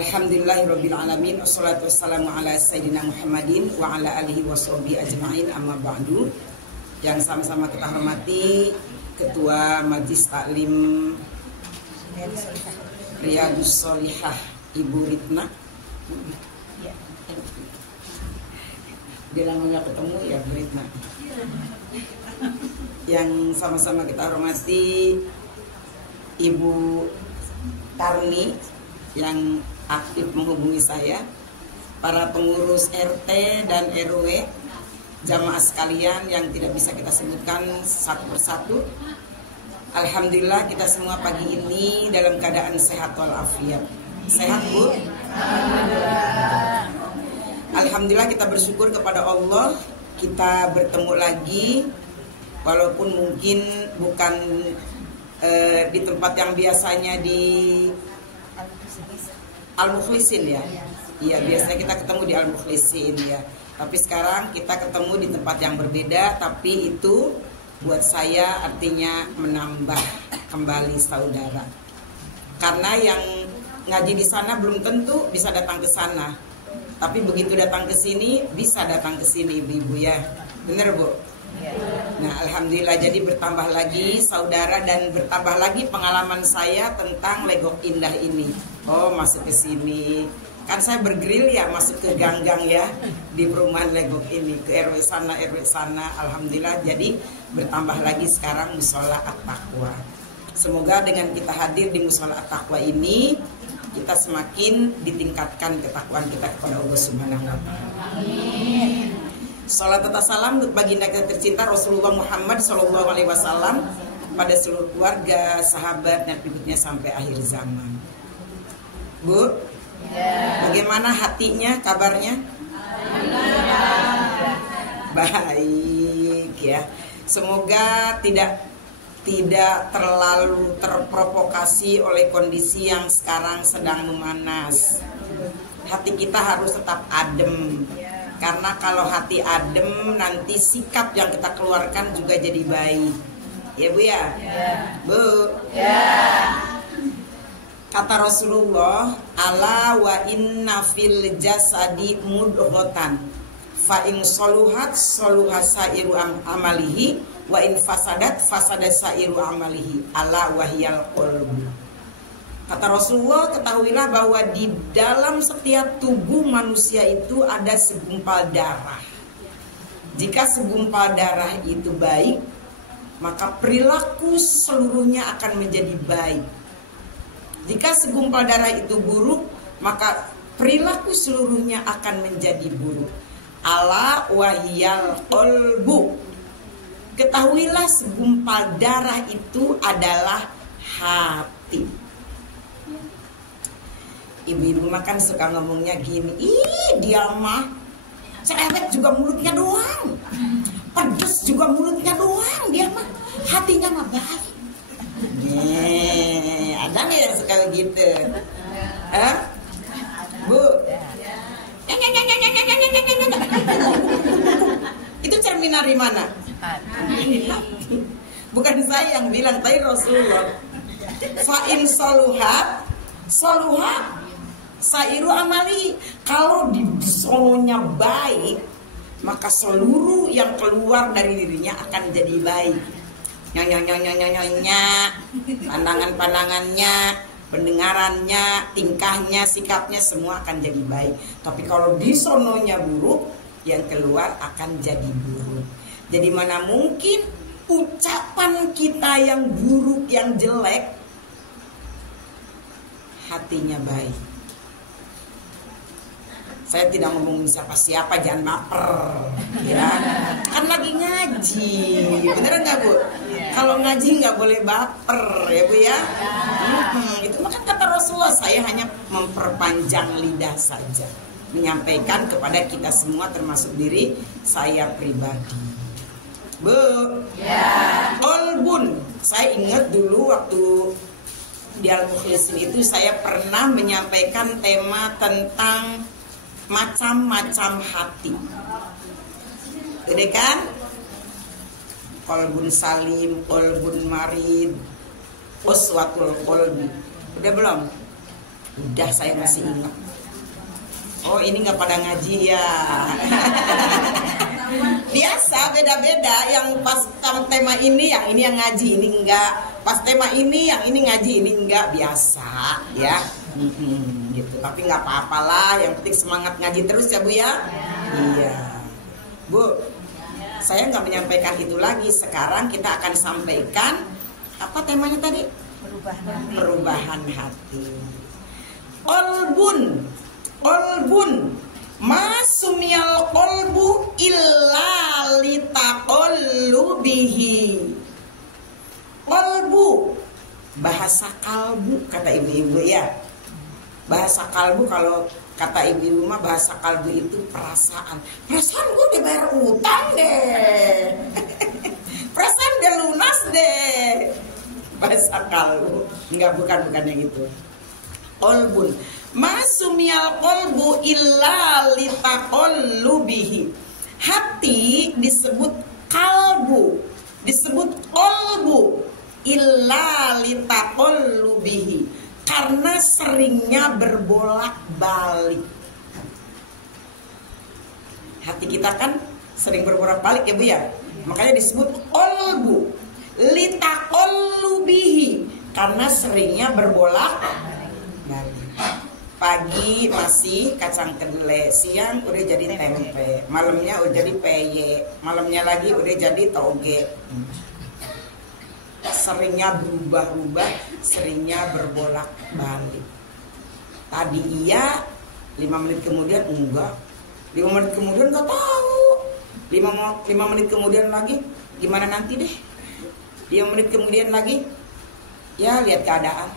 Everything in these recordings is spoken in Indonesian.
Alhamdulillahirrabbilalamin. Wassalatu wassalamu ala sayyidina Muhammadin wa ala alihi wa sahbihi ajma'in, amma ba'du. Yang sama-sama kita hormati Ketua Majelis Taklim Riyadhus Sholihah Ibu Ritna. Dia namanya ketemu ya, Bu Ritna. Yang sama-sama kita hormati Ibu Tarni yang aktif menghubungi saya, para pengurus RT dan RW, jamaah sekalian yang tidak bisa kita sebutkan satu persatu. Alhamdulillah kita semua pagi ini dalam keadaan sehat walafiat. Sehat, Bu? Alhamdulillah. Alhamdulillah, kita bersyukur kepada Allah kita bertemu lagi, walaupun mungkin bukan di tempat yang biasanya di Al-Mukhlisin ya. Iya, biasanya kita ketemu di Al-Mukhlisin ya. Tapi sekarang kita ketemu di tempat yang berbeda, tapi itu buat saya artinya menambah kembali saudara. Karena yang ngaji di sana belum tentu bisa datang ke sana. Tapi begitu datang ke sini bisa datang ke sini ibu-ibu ya. Bener, Bu? Nah, alhamdulillah, jadi bertambah lagi saudara dan bertambah lagi pengalaman saya tentang Legok Indah ini. Oh, masuk ke sini. Kan saya bergeril ya, masuk ke gang-gang ya di perumahan Legok ini, ke RW sana. Alhamdulillah, jadi bertambah lagi sekarang Mushola At-Taqwa. Semoga dengan kita hadir di Mushola At-Taqwa ini, kita semakin ditingkatkan ketakwaan kita kepada Allah Subhanahu wa Ta'ala. Amin. Salat dan salam untuk baginda kita tercinta Rasulullah Muhammad SAW pada seluruh keluarga, sahabat dan pengikutnya sampai akhir zaman. Bu, bagaimana hatinya, kabarnya? Baik ya. Semoga tidak terlalu terprovokasi oleh kondisi yang sekarang sedang memanas. Hati kita harus tetap adem. Karena kalau hati adem, nanti sikap yang kita keluarkan juga jadi baik. Ya, Bu ya? Bu? Kata Rasulullah, ala wa inna fil jasadi mudghatan fa in soluhat soluha sairu amalihi wa in fasadat fasada sairu amalihi ala wahiyal qalbu. Kata Rasulullah, ketahuilah bahwa di dalam setiap tubuh manusia itu ada segumpal darah. Jika segumpal darah itu baik, maka perilaku seluruhnya akan menjadi baik. Jika segumpal darah itu buruk, maka perilaku seluruhnya akan menjadi buruk. Ala wahiyal qalbu. Ketahuilah segumpal darah itu adalah hati. Ibu-ibu makan suka ngomongnya gini, ih dia mah cerewet juga mulutnya doang, pedes juga mulutnya doang, dia mah hatinya mah baik. Nih, ada nih yang suka begitu, Bu? Itu cermin dari mana? Bukan saya yang bilang, tapi Rasulullah. Fa'in soluhat sairu amali. Kalau di solonya baik, maka seluruh yang keluar dari dirinya akan jadi baik. Nyanyi, pandangan-pandangannya, pendengarannya, tingkahnya, sikapnya semua akan jadi baik. Tapi kalau di sononya buruk, yang keluar akan jadi buruk. Jadi mana mungkin ucapan kita yang buruk, yang jelek, hatinya baik. Saya tidak ngomongin siapa-siapa, jangan baper, ya. Kan lagi ngaji, beneran nggak Bu? Kalau ngaji nggak boleh baper, ya Bu ya. Itu maka kata Rasulullah, saya hanya memperpanjang lidah saja, menyampaikan kepada kita semua, termasuk diri saya pribadi. Bu, Kolbun, saya ingat dulu waktu di Al-Mukhlisin itu saya pernah menyampaikan tema tentang macam-macam hati. Udah kan? Kolbun salim, kolbun marid, uswatul kolbi. Udah belum? Udah, saya masih ingat. Oh, ini nggak pada ngaji ya. Biasa beda-beda, yang pas tema ini yang ngaji, ini enggak. Pas tema ini yang ini ngaji, ini enggak, biasa ya. Gitu. Tapi nggak apa-apalah, yang penting semangat ngaji terus ya Bu ya. Iya. Bu, saya nggak menyampaikan itu lagi. Sekarang kita akan sampaikan apa temanya tadi? Perubahan hati. Kolbun, masumiyal kolbu illa litaqallubihi. Kolbu, bahasa kalbu kata ibu-ibu ya. Bahasa kalbu, kalau kata ibu-ibu mah bahasa kalbu itu perasaan. Perasaan gue udah bayar utang deh. Perasaan udah lunas deh. Bahasa kalbu. Enggak, bukan yang itu. Kolbun, masumiyal kolbu illa litaqallubihi. Hati disebut kalbu, disebut kolbu illa litaqallubihi, karena seringnya berbolak-balik. Hati kita kan sering berbolak-balik ya Bu ya. Makanya disebut kolbu litaqallubihi, karena seringnya berbolak-balik. Pagi masih kacang kedelai, siang udah jadi tempe, malamnya udah jadi peye, malamnya lagi udah jadi toge. Seringnya berubah-ubah, seringnya berbolak-balik. Tadi iya, 5 menit kemudian enggak, 5 menit kemudian nggak tahu, 5 menit kemudian lagi gimana nanti deh, 5 menit kemudian lagi ya lihat keadaan,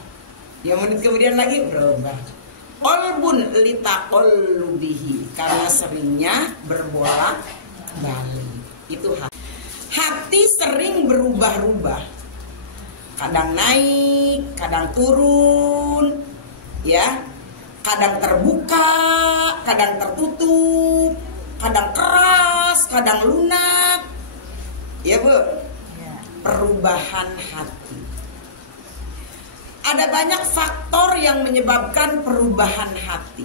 5 menit kemudian lagi berubah. Kolbun litaqallubihi, karena seringnya berbolak-balik. Itu hati sering berubah-ubah. Kadang naik, kadang turun, ya. Kadang terbuka, kadang tertutup, kadang keras, kadang lunak. Ya Bu, perubahan hati. Ada banyak faktor yang menyebabkan perubahan hati.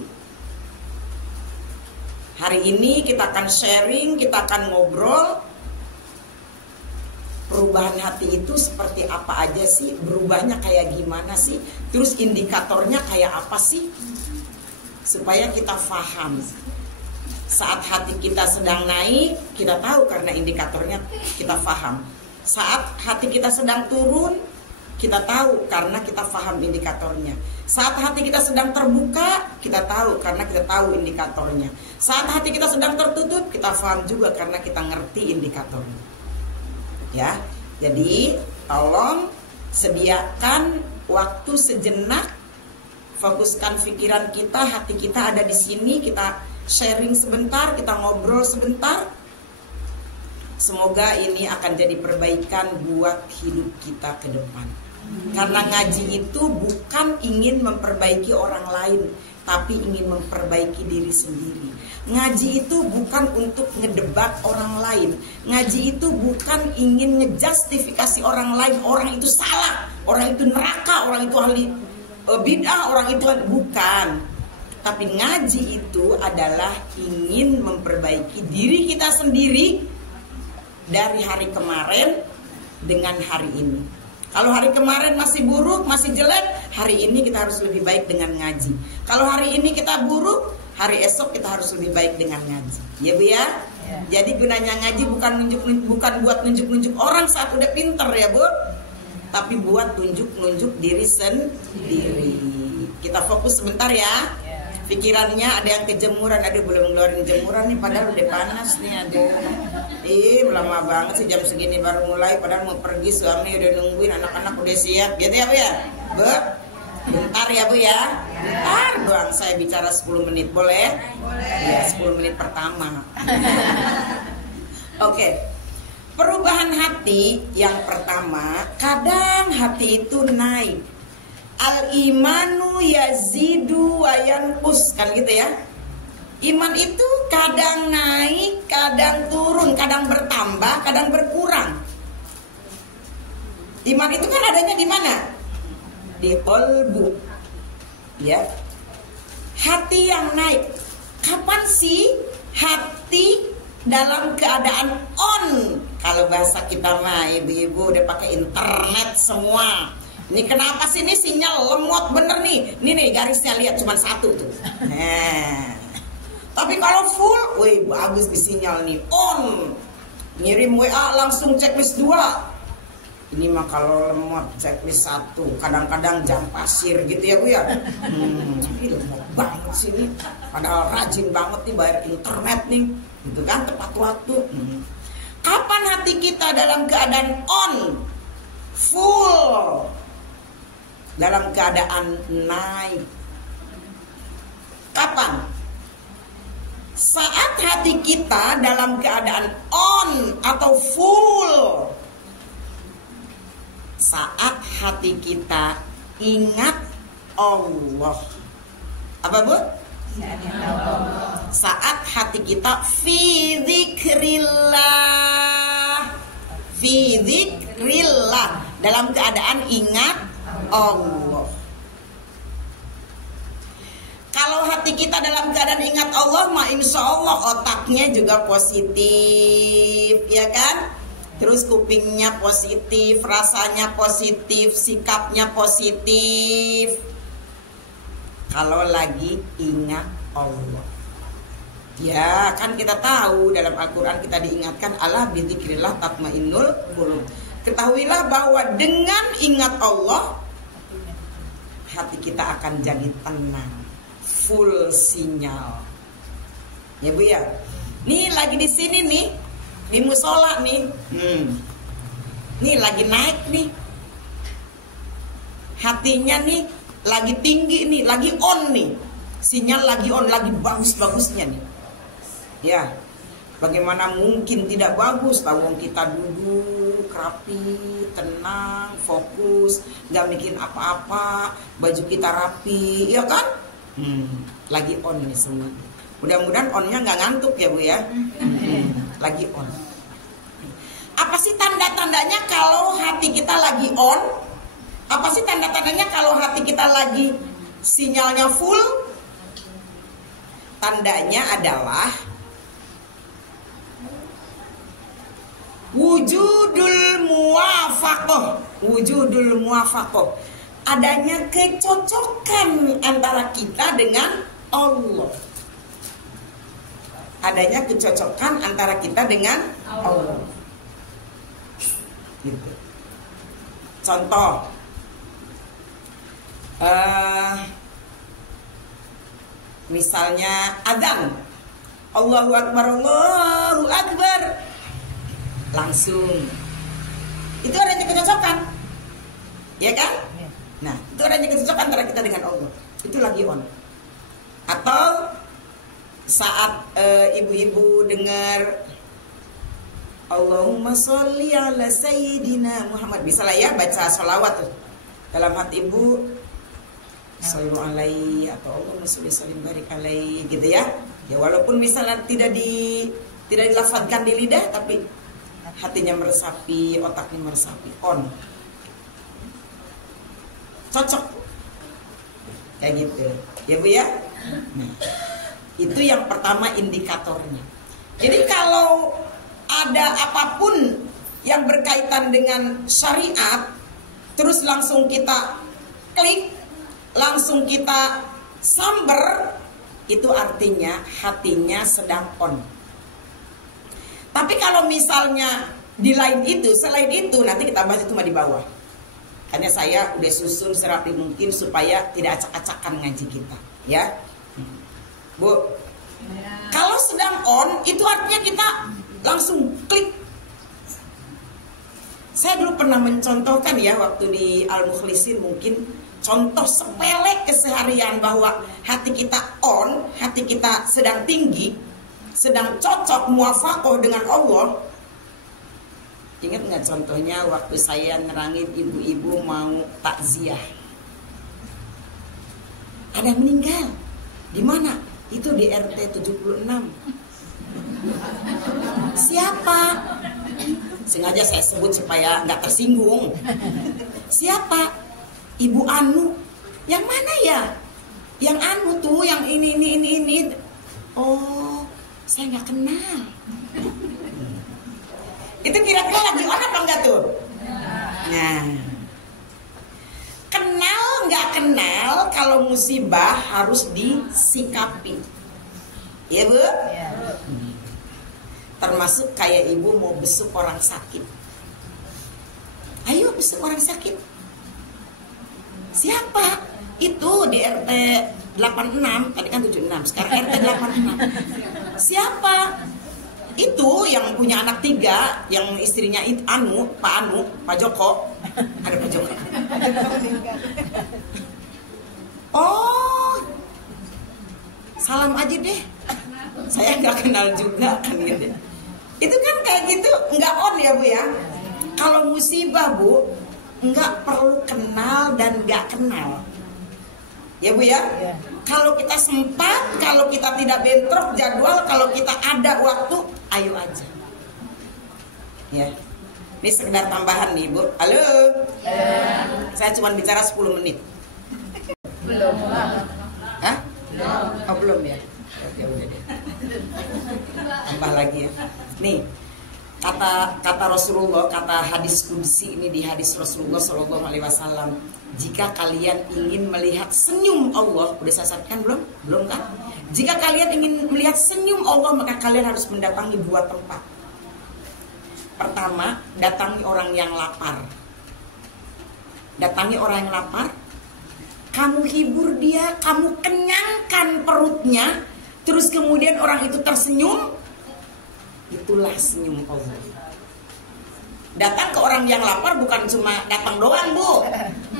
Hari ini kita akan sharing, kita akan ngobrol. Perubahan hati itu seperti apa aja sih? Berubahnya kayak gimana sih? Terus indikatornya kayak apa sih? Supaya kita paham. Saat hati kita sedang naik, kita tahu karena indikatornya kita paham. Saat hati kita sedang turun, kita tahu karena kita paham indikatornya. Saat hati kita sedang terbuka, kita tahu karena kita tahu indikatornya. Saat hati kita sedang tertutup, kita paham juga karena kita ngerti indikatornya. Ya, jadi tolong sediakan waktu sejenak, fokuskan pikiran kita, hati kita ada di sini, kita sharing sebentar, kita ngobrol sebentar. Semoga ini akan jadi perbaikan buat hidup kita ke depan. Karena ngaji itu bukan ingin memperbaiki orang lain, tapi ingin memperbaiki diri sendiri. Ngaji itu bukan untuk ngedebat orang lain. Ngaji itu bukan ingin ngejustifikasi orang lain. Orang itu salah, orang itu neraka, orang itu ahli bid'ah, orang itu bukan. Tapi ngaji itu adalah ingin memperbaiki diri kita sendiri dari hari kemarin dengan hari ini. Kalau hari kemarin masih buruk, masih jelek, hari ini kita harus lebih baik dengan ngaji. Kalau hari ini kita buruk, hari esok kita harus lebih baik dengan ngaji. Ya Bu ya? Jadi gunanya ngaji bukan buat nunjuk-nunjuk orang saat udah pinter ya Bu, tapi buat tunjuk-nunjuk diri sendiri. Kita fokus sebentar ya. Pikirannya ada yang kejemuran, ada belum ngeluarin jemuran nih, padahal udah panas nih ada. Lama banget sih jam segini baru mulai, padahal mau pergi suami udah nungguin, anak-anak udah siap. Gitu ya Bu ya? Bu, bentar ya Bu ya. Bentar doang saya bicara 10 menit, boleh? Ya 10 menit pertama. Oke. Perubahan hati yang pertama, kadang hati itu naik. Al-imanu yazidu wa yanqus, kan gitu ya. Iman itu kadang naik, kadang turun, kadang bertambah, kadang berkurang. Iman itu kan adanya di mana? Di qalbu. Ya. Hati yang naik. Kapan sih hati dalam keadaan on? Kalau bahasa kita mah ibu-ibu udah pakai internet semua. Ini kenapa sih ini sinyal lemot bener nih? Ini nih garisnya lihat cuma satu tuh. Nah. Tapi kalau full, wih bagus di sinyal nih on. Ngirim WA langsung checklist 2. Ini mah kalau lemot checklist 1. Kadang-kadang jam pasir gitu ya Bu ya. Ini lemot banget sih ini. Padahal rajin banget nih bayar internet nih. Gitu kan tepat waktu. Kapan hati kita dalam keadaan on? Full. Dalam keadaan naik. Kapan? Saat hati kita dalam keadaan on atau full. Saat hati kita ingat Allah. Apa Bu? Saat hati kita fi dzikrillah. Fi dzikrillah, dalam keadaan ingat Allah. Kalau hati kita dalam keadaan ingat Allah, mah insya Allah otaknya juga positif, ya kan? Terus kupingnya positif, rasanya positif, sikapnya positif. Kalau lagi ingat Allah, ya kan kita tahu dalam Al-Quran kita diingatkan ala bidzikrillah tatmainnul qulub. Ketahuilah bahwa dengan ingat Allah, hati kita akan jadi tenang, full sinyal. Ya Bu ya. Nih lagi di sini nih, di musola nih. Nih lagi naik nih. Hatinya nih lagi tinggi nih, lagi on nih. Sinyal lagi on, lagi bagus-bagusnya nih. Ya. Bagaimana mungkin tidak bagus? Tahu kita duduk rapi, tenang, fokus, nggak bikin apa-apa, baju kita rapi, ya kan? Lagi on ini semua. Mudah-mudahan onnya nggak ngantuk ya Bu ya. Lagi on. Apa sih tanda-tandanya kalau hati kita lagi on? Apa sih tanda-tandanya kalau hati kita lagi sinyalnya full? Tandanya adalah wujudul muwafaqah. Wujudul muwafaqah, adanya kecocokan antara kita dengan Allah. Adanya kecocokan antara kita dengan Allah. Gitu. Contoh, misalnya adzan, Allahu Akbar, Allahu Akbar, langsung itu adanya kecocokan, ya kan? Nah, itu adanya kecocokan antara kita dengan Allah. Itu lagi on. Atau saat ibu-ibu dengar Allahumma sholli ala sayyidina Muhammad, bisa lah ya baca sholawat tuh. Dalam hati ibu sholli alaihi atau Allahumma sholli sallim barik alaihi gitu ya. Ya walaupun misalnya tidak dilafadzkan di lidah, tapi hatinya meresapi, otaknya meresapi, on. Cocok. Kayak gitu. Ya Bu ya. Nah, itu yang pertama indikatornya. Jadi kalau ada apapun yang berkaitan dengan syariat, terus langsung kita klik, langsung kita samber, itu artinya hatinya sedang on. Tapi kalau misalnya di lain itu, selain itu nanti kita bahas itu mah di bawah. Karena saya udah susun serapi mungkin supaya tidak acak-acakan ngaji kita, ya. Bu, kalau sedang on itu artinya kita langsung klik. Saya dulu pernah mencontohkan ya waktu di Al-Mukhlisin, mungkin contoh sepele keseharian bahwa hati kita on, hati kita sedang tinggi, sedang cocok muwafaqah dengan Allah. Ingat nggak contohnya waktu saya nerangin ibu-ibu mau takziah, ada yang meninggal. Di mana? Itu di RT 76. Siapa? Sengaja saya sebut supaya nggak tersinggung. Siapa? Ibu Anu. Yang mana ya? Yang Anu tuh, yang ini. Oh, saya nggak kenal. Itu kira-kira lagi on apa enggak tuh? Nah, kenal nggak kenal, kalau musibah harus disikapi. Ya Bu? Termasuk kayak ibu mau besuk orang sakit. Ayo besuk orang sakit. Siapa? Itu di RT 86, tadi kan 76, sekarang RT 86. Siapa? Itu yang punya anak 3, yang istrinya itu Pak Joko. Ada Pak Joko. Oh, salam aja deh. Saya nggak kenal juga kan gitu. Itu kan kayak gitu, nggak on ya Bu ya. Kalau musibah Bu, nggak perlu kenal dan nggak kenal. Ya Bu ya. Kalau kita sempat, kalau kita tidak bentrok jadwal, kalau kita ada waktu, ayo aja. Ya. Ini sekedar tambahan nih Bu. Halo. Saya cuma bicara 10 menit. Belum. Hah? Oh belum ya. Ya udah deh. Tambah lagi ya. Nih, kata Rasulullah, kata hadis qudsi ini di hadis Rasulullah Shallallahu Alaihi Wasallam. Jika kalian ingin melihat senyum Allah, udah saya sampaikan belum? Belum kan? Jika kalian ingin melihat senyum Allah, maka kalian harus mendatangi 2 tempat. Pertama, datangi orang yang lapar. Datangi orang yang lapar. Kamu hibur dia, kamu kenyangkan perutnya, terus kemudian orang itu tersenyum. Itulah senyum Allah. Datang ke orang yang lapar bukan cuma datang doang Bu.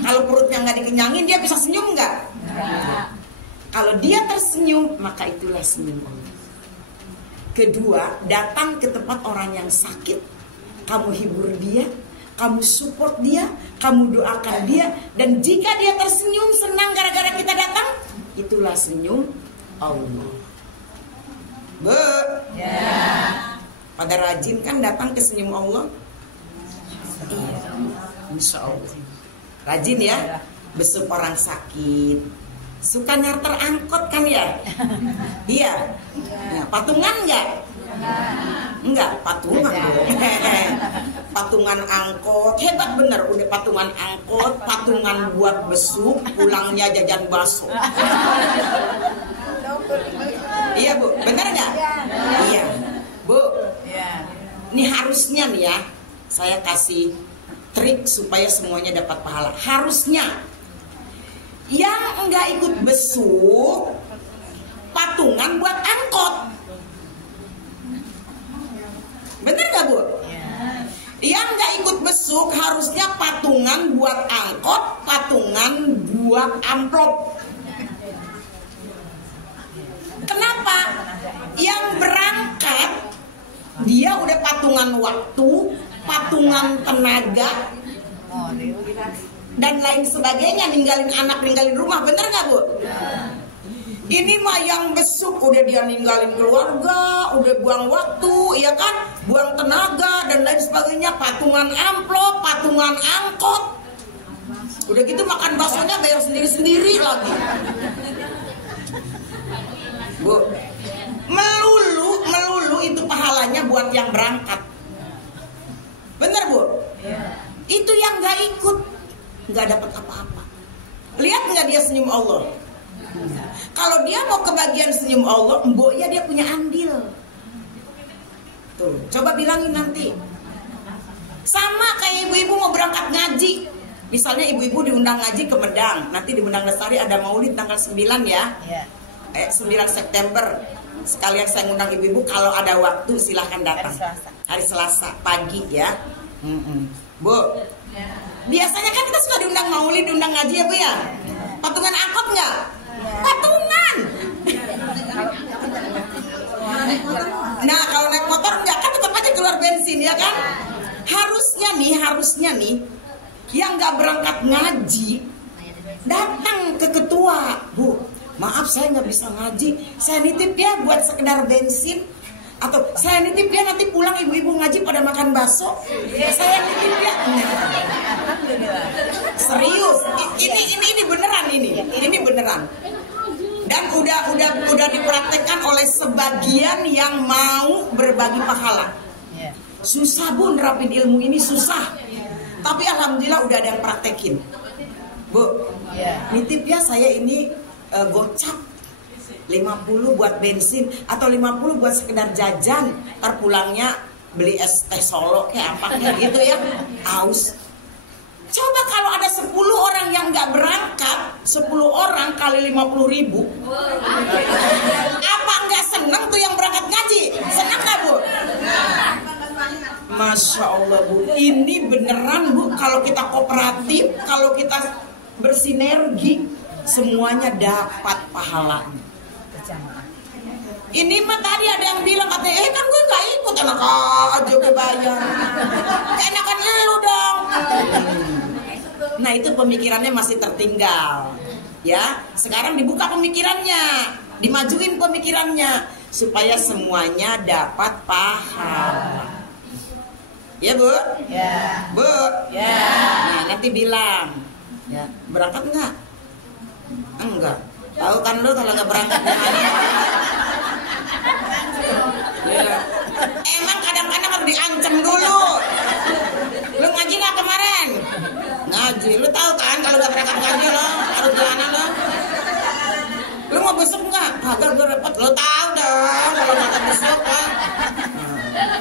Kalau perutnya nggak dikenyangin, dia bisa senyum nggak? Kalau dia tersenyum, maka itulah senyum Allah. Kedua, datang ke tempat orang yang sakit. Kamu hibur dia, kamu support dia, kamu doakan dia, dan jika dia tersenyum senang gara-gara kita datang, itulah senyum Allah. Bu, pada rajin kan datang ke senyum Allah? Iya, Insya Allah. Rajin ya, besuk orang sakit. Suka nyarter angkot kan ya? Iya. Nah, patungan nggak? Enggak, patungan dong. Patungan angkot, hebat bener. Udah patungan angkot, patungan buat besuk, pulangnya jajan bakso. Iya Bu, bener nggak? Iya Bu. Ini harusnya nih ya, saya kasih trik supaya semuanya dapat pahala. Harusnya yang enggak ikut besuk, patungan buat angkot. Bener gak Bu? Yang enggak ikut besuk harusnya patungan buat angkot, patungan buat amplop. Kenapa? Yang berangkat dia udah patungan waktu, patungan tenaga, dan lain sebagainya, ninggalin anak, ninggalin rumah. Bener gak Bu? Ini mah yang besuk udah dia ninggalin keluarga, udah buang waktu, ya kan, buang tenaga dan lain sebagainya. Patungan amplop, patungan angkot, udah gitu makan baksonya bayar sendiri-sendiri lagi. Bu, melulu itu pahalanya buat yang berangkat. Bener Bu? Itu yang nggak ikut nggak dapat apa-apa. Lihat nggak dia senyum Allah? Kalau dia mau kebagian senyum Allah, mboknya dia punya andil. Tuh, coba bilangin nanti. Sama kayak ibu-ibu mau berangkat ngaji. Misalnya ibu-ibu diundang ngaji ke Medang, nanti di Medang Lestari ada maulid tanggal 9 ya. 9 September. Sekalian saya ngundang ibu-ibu, kalau ada waktu silahkan datang. Hari Selasa pagi ya. Bu, biasanya kan kita suka diundang maulid, diundang ngaji ya Bu ya. Patungan angkot nggak? Patungan. Nah kalau naik motor enggak, kan tetap aja keluar bensin ya kan. Harusnya nih yang nggak berangkat ngaji datang ke ketua. Bu, maaf saya nggak bisa ngaji, saya nitip ya buat sekedar bensin, atau saya nitip ya nanti pulang ibu-ibu ngaji pada makan bakso, saya nitip ya. Serius, ini beneran, ini beneran. Dan udah dipraktekkan oleh sebagian yang mau berbagi pahala. Susah Bu nerapin ilmu ini, susah. Tapi alhamdulillah udah ada yang praktekin. Bu, nitip ya saya ini gocap 50 buat bensin atau 50 buat sekedar jajan. Ntar pulangnya beli es teh Solo kayak apa kayak gitu ya. Aus. Coba kalau ada 10 orang yang nggak berangkat, 10 orang kali 50.000, apa nggak seneng tuh yang berangkat ngaji? Seneng nggak Bu? Masya Allah Bu, ini beneran Bu. Kalau kita kooperatif, kalau kita bersinergi, semuanya dapat pahalanya. Ini mah tadi ada yang bilang katanya, kan gue nggak ikut, enak aja gue bayar. Keenakan lu dong. Nah itu pemikirannya masih tertinggal. Ya, sekarang dibuka pemikirannya, dimajuin pemikirannya supaya semuanya dapat pahala. Ya Bu? Ya. Bu? Ya. Nah nanti bilang, ya berangkat nggak? Enggak. Tahu kan lu kalau nggak berangkat ya. Emang kadang-kadang harus diancam dulu. Lu ngaji nggak kemarin? Ngaji. Lu tahu kan kalau nggak berangkat ngaji lo harus gimana lo? Lu mau besok nggak? Kagak, gue repot. Lu tahu dong kalau nggak besok kan?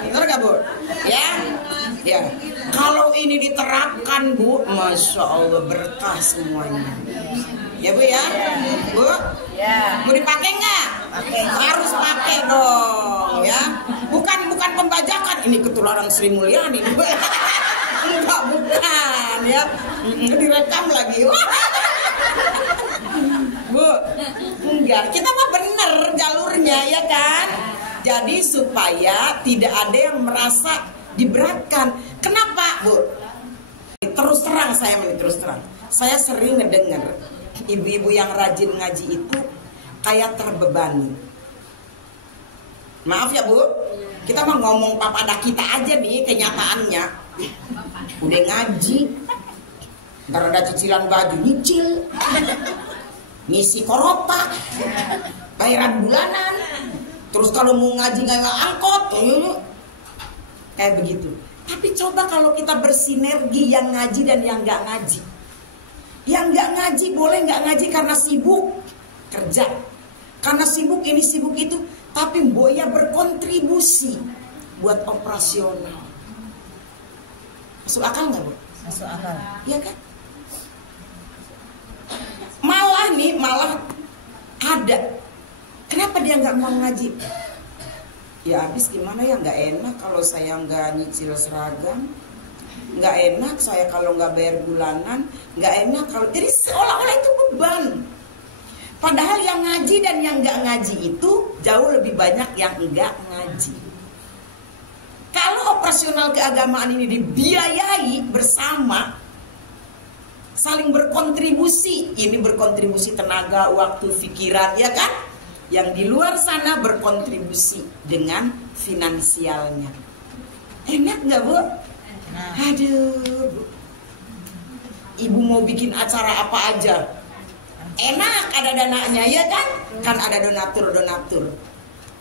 Bener gak Bu? Ya. Ya. Kalau ini diterapkan Bu, Masya Allah berkah semuanya. Ya Bu ya? Bu? Ya. Mau dipakai nggak? Harus pakai dong ya. Bukan pembajakan. Ini ketularan Sri Mulyani. Enggak, bukan ya. Direkam lagi. Bu, enggak. Kita mah bener jalurnya ya kan. Jadi supaya tidak ada yang merasa diberatkan. Kenapa Bu? Terus terang saya sering ngedenger ibu-ibu yang rajin ngaji itu kayak terbebani. Maaf ya Bu, kita mah ngomong papada kita aja nih kenyataannya. Udah ngaji, ntar ada cicilan baju nyicil, ngisi koropa, bayaran bulanan. Terus kalau mau ngaji nggak angkot, kayak begitu. Tapi coba kalau kita bersinergi yang ngaji dan yang nggak ngaji. Yang nggak ngaji boleh nggak ngaji karena sibuk kerja, karena sibuk ini sibuk itu, tapi boya berkontribusi buat operasional. Masuk akal nggak Bu? Masuk akal. Iya kan? Malah ada. Kenapa dia nggak mau ngaji? Ya habis gimana ya, nggak enak kalau saya nggak nyicil seragam, nggak enak saya kalau nggak bayar bulanan, nggak enak kalau, jadi seolah-olah itu beban. Padahal yang ngaji dan yang nggak ngaji itu jauh lebih banyak yang nggak ngaji. Kalau operasional keagamaan ini dibiayai bersama, saling berkontribusi, ini berkontribusi tenaga, waktu, pikiran, ya kan? Yang di luar sana berkontribusi dengan finansialnya. Enak nggak Bu? Aduh Bu. Ibu mau bikin acara apa aja, enak ada dananya ya kan? Kan ada donatur.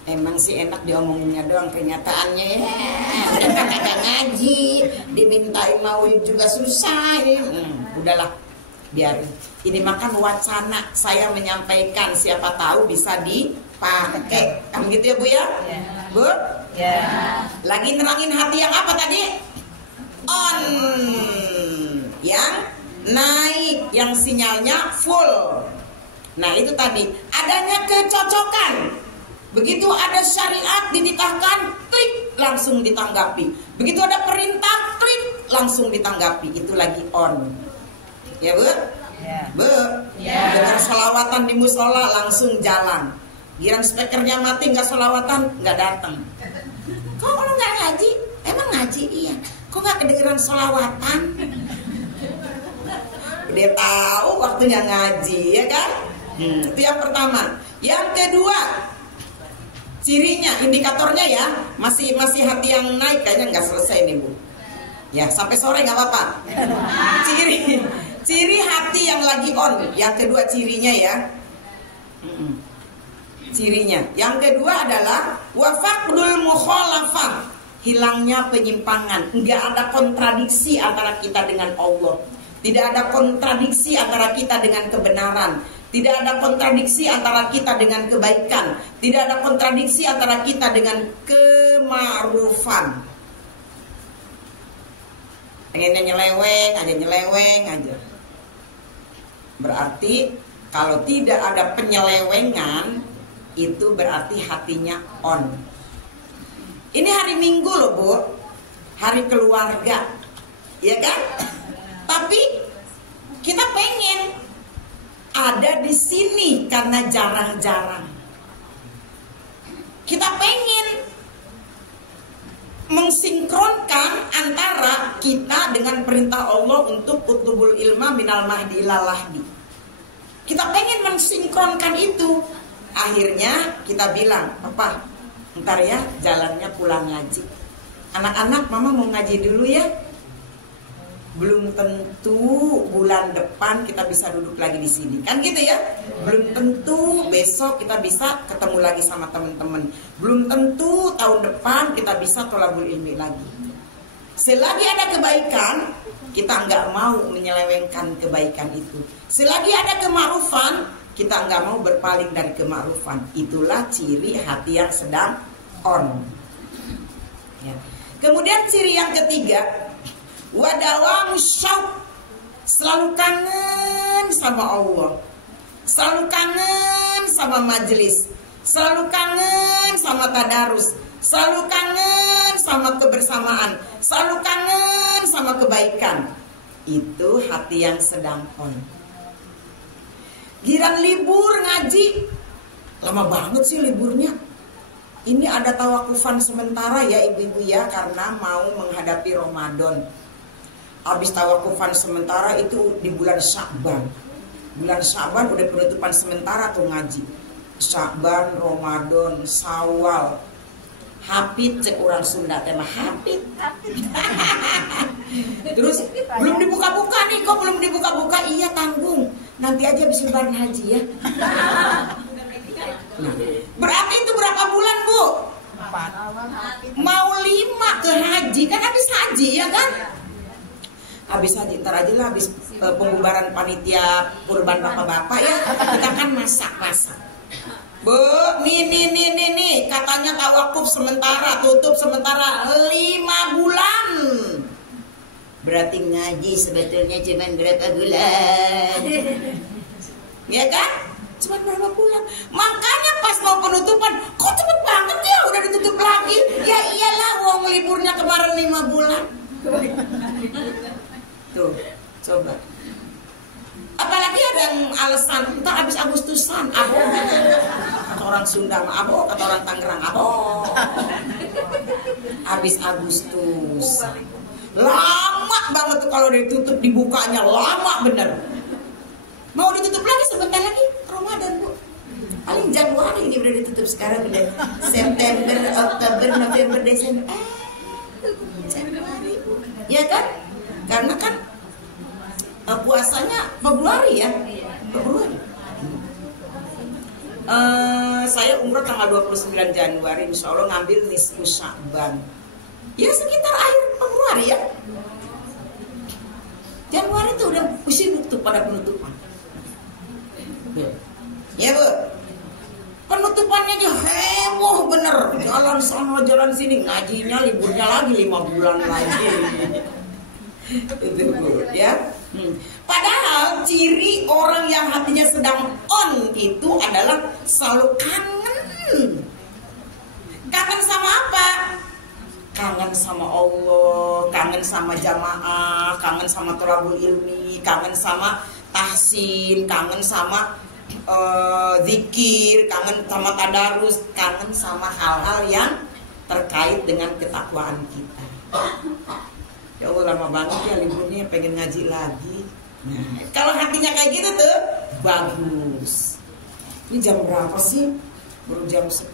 Emang sih enak diomonginnya doang, kenyataannya ya udah kagak ngaji, dimintain maulid juga susah. Udahlah, biarin. Ini makan wacana saya menyampaikan, siapa tahu bisa dipakai. Kan gitu ya Bu ya? Bu? Ya. Lagi nerangin hati yang apa tadi? On. Yang naik, yang sinyalnya full. Nah itu tadi, adanya kecocokan. Begitu ada syariat dititahkan, klik langsung ditanggapi. Begitu ada perintah, klik langsung ditanggapi. Itu lagi on. Ya Bu? Ya. Bu? Ya. Dengar sholawatan di musola langsung jalan. Giran speakernya mati nggak sholawatan nggak datang. Kok lo nggak ngaji? Emang ngaji iya. Kok nggak kedengeran sholawatan? Dia tahu waktunya ngaji ya kan? Itu yang pertama. Yang kedua, cirinya, indikatornya ya, masih hati yang naik kayaknya nggak selesai nih Bu. Ya sampai sore nggak apa-apa. Ciri hati yang lagi on. Yang kedua cirinya ya. Cirinya. Yang kedua adalah wafaqdul mukhalafah, hilangnya penyimpangan. Enggak ada kontradiksi antara kita dengan Allah. Tidak ada kontradiksi antara kita dengan kebenaran. Tidak ada kontradiksi antara kita dengan kebaikan. Tidak ada kontradiksi antara kita dengan kema'rufan. Pengennya nyeleweng aja. Berarti kalau tidak ada penyelewengan, itu berarti hatinya on. Ini hari Minggu loh Bu, hari keluarga, ya kan? Tapi kita pengen ada di sini karena jarang-jarang. Kita pengen mensinkronkan antara kita dengan perintah Allah untuk utlubul ilma minal mahdi ilal lahdi. Kita pengen mensinkronkan itu. Akhirnya kita bilang, Papa, ntar ya jalannya pulang ngaji. Anak-anak mama mau ngaji dulu ya. Belum tentu bulan depan kita bisa duduk lagi di sini. Kan gitu ya. Belum tentu besok kita bisa ketemu lagi sama teman-teman. Belum tentu tahun depan kita bisa tholabul ilmi lagi. Selagi ada kebaikan, kita nggak mau menyelewengkan kebaikan itu. Selagi ada kema'rufan, kita nggak mau berpaling dari kema'rufan. Itulah ciri hati yang sedang on. Ya. Kemudian ciri yang ketiga, wadawamu syauq, selalu kangen sama Allah, selalu kangen sama majelis, selalu kangen sama tadarus, selalu kangen sama kebersamaan, selalu kangen sama kebaikan. Itu hati yang sedang on. Giran libur ngaji, lama banget sih liburnya. Ini ada tawakufan sementara ya ibu-ibu ya, karena mau menghadapi Ramadan. Habis tawakufan sementara itu di bulan Sya'ban. Bulan Sya'ban udah penutupan sementara tuh ngaji. Sya'ban, Ramadan, Syawal. Hapit cek orang Sunda tema hapit. Terus belum dibuka-buka nih, kok belum dibuka-buka? Iya tanggung. Nanti aja habis lebaran haji ya. Nah, berarti itu berapa bulan Bu? 4. Mau 5 ke haji, kan habis haji ya kan? Habis haji, ntar aja lah habis pembubaran panitia kurban bapak-bapak ya. Kita kan masak-masak. Bu, nih, katanya tawakuf sementara, tutup sementara 5 bulan. Berarti ngaji sebetulnya cuma berapa bulan? Ya kan? Cuma berapa bulan? Makanya pas mau penutupan, kok cepet banget ya udah ditutup lagi? Ya iyalah, wong liburnya kemarin 5 bulan. Tuh, coba. Apalagi ada yang alasan, entar habis Agustusan, abo. Kata orang Sunda, abo. Kata orang Tangerang, abo. Habis Agustus. Lama banget tuh kalau ditutup, dibukanya lama bener. Mau ditutup lagi sebentar lagi Ramadan Bu. Paling Januari ini udah ditutup, sekarang udah September, Oktober, November, Desember. Januari. Ya kan? Karena kan puasanya Februari ya. Februari. Saya umroh tanggal 29 Januari, insya Allah ngambil nisfu Sya'ban. Ya sekitar akhir Februari ya. Januari itu udah sibuk tuh pada penutupan. Ya Bu. Penutupannya aja heboh bener, jalan sana jalan sini, ngajinya liburnya lagi 5 bulan lagi. Itu Bu, ya. Padahal ciri orang yang hatinya sedang on itu adalah selalu kangen. Kangen sama apa? Kangen sama Allah, kangen sama jamaah, kangen sama thalabul ilmi, kangen sama tahsin, kangen sama zikir, kangen sama tadarus, kangen sama hal-hal yang terkait dengan ketakwaan kita. Ya Allah, lama banget ya liburnya, pengen ngaji lagi. Nah, kalau hatinya kayak gitu tuh bagus. Ini jam berapa sih? Baru jam 10.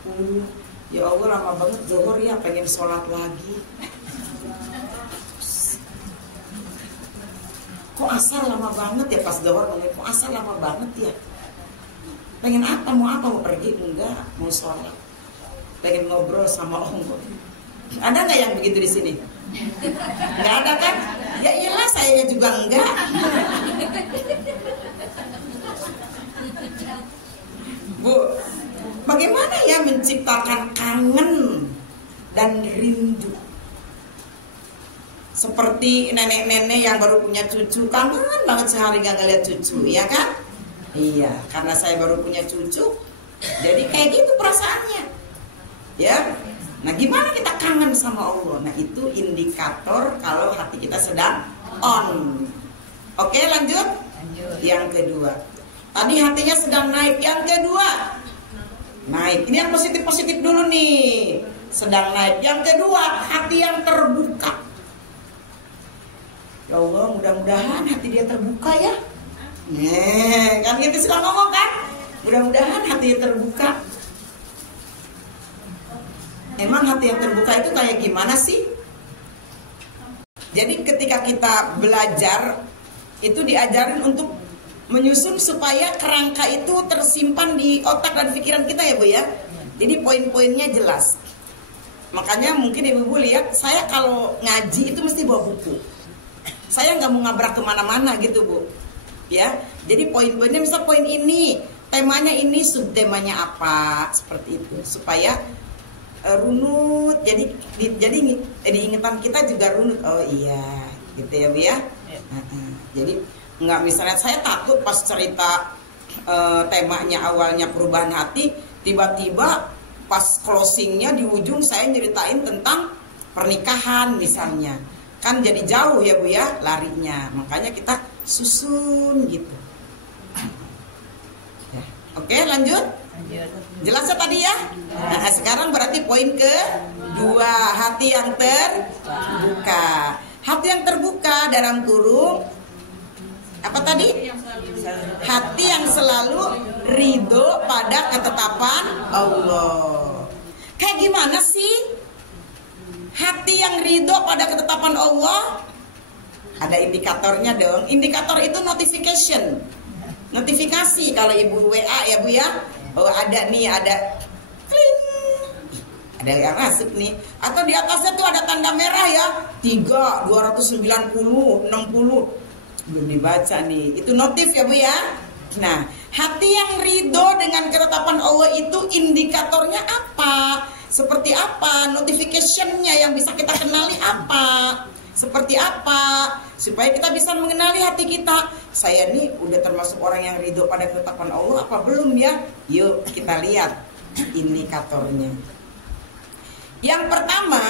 Ya Allah, lama banget zuhur ya, pengen sholat lagi. Kok asal lama banget ya pas zuhur, kok asal lama banget ya. Pengen apa? Mau pergi? Enggak, mau sholat. Pengen ngobrol sama Allah. Ada nggak yang begitu di sini? Nggak ada kan? Ya iyalah, saya juga enggak. Bu, bagaimana ya menciptakan kangen dan rindu? Seperti nenek-nenek yang baru punya cucu, kangen banget sehari gak ngeliat cucu, ya kan? Iya, karena saya baru punya cucu, jadi kayak gitu perasaannya. Ya. Nah, gimana kita kangen sama Allah? Nah, itu indikator kalau hati kita sedang on. Oke, lanjut. Yang kedua. Tadi hatinya sedang naik. Yang kedua, naik. Ini yang positif-positif dulu nih. Sedang naik. Yang kedua, hati yang terbuka. Ya Allah, mudah-mudahan hati dia terbuka ya. Kan kita suka ngomong kan? Mudah-mudahan hati dia terbuka. Emang hati yang terbuka itu kayak gimana sih? Jadi ketika kita belajar, itu diajarin untuk menyusun supaya kerangka itu tersimpan di otak dan pikiran kita ya Bu ya. Jadi poin-poinnya jelas. Makanya mungkin ibu-ibu lihat, saya kalau ngaji itu mesti bawa buku. Saya nggak mau ngabrak kemana-mana gitu Bu. Ya, jadi poin-poinnya misal poin ini, temanya ini, subtemanya apa, seperti itu. Supaya runut, jadi di ingatan kita juga runut. Oh iya, gitu ya Bu ya. Jadi nggak, misalnya saya takut pas cerita temanya awalnya perubahan hati, tiba-tiba pas closingnya di ujung saya nyeritain tentang pernikahan misalnya, kan jadi jauh ya Bu ya larinya. Makanya kita susun gitu. Ya. Oke, lanjut. Jelas ya tadi ya? Nah, sekarang berarti poin kedua, hati yang terbuka. Hati yang terbuka dalam kurung apa tadi? Hati yang selalu ridho pada ketetapan Allah. Kayak gimana sih hati yang ridho pada ketetapan Allah? Ada indikatornya dong. Indikator itu notification. Notifikasi kalau ibu WA ya Bu ya. Oh ada nih, ada kling, ada yang masuk nih. Atau di atasnya tuh ada tanda merah ya, 3, 290, 60. Belum dibaca nih. Itu notif ya Bu ya. Nah, hati yang ridho dengan ketetapan Allah itu indikatornya apa? Seperti apa? Notificationnya yang bisa kita kenali apa? Seperti apa? Supaya kita bisa mengenali hati kita. Saya nih udah termasuk orang yang ridho pada ketetapan Allah apa belum ya? Yuk kita lihat indikatornya. Yang pertama,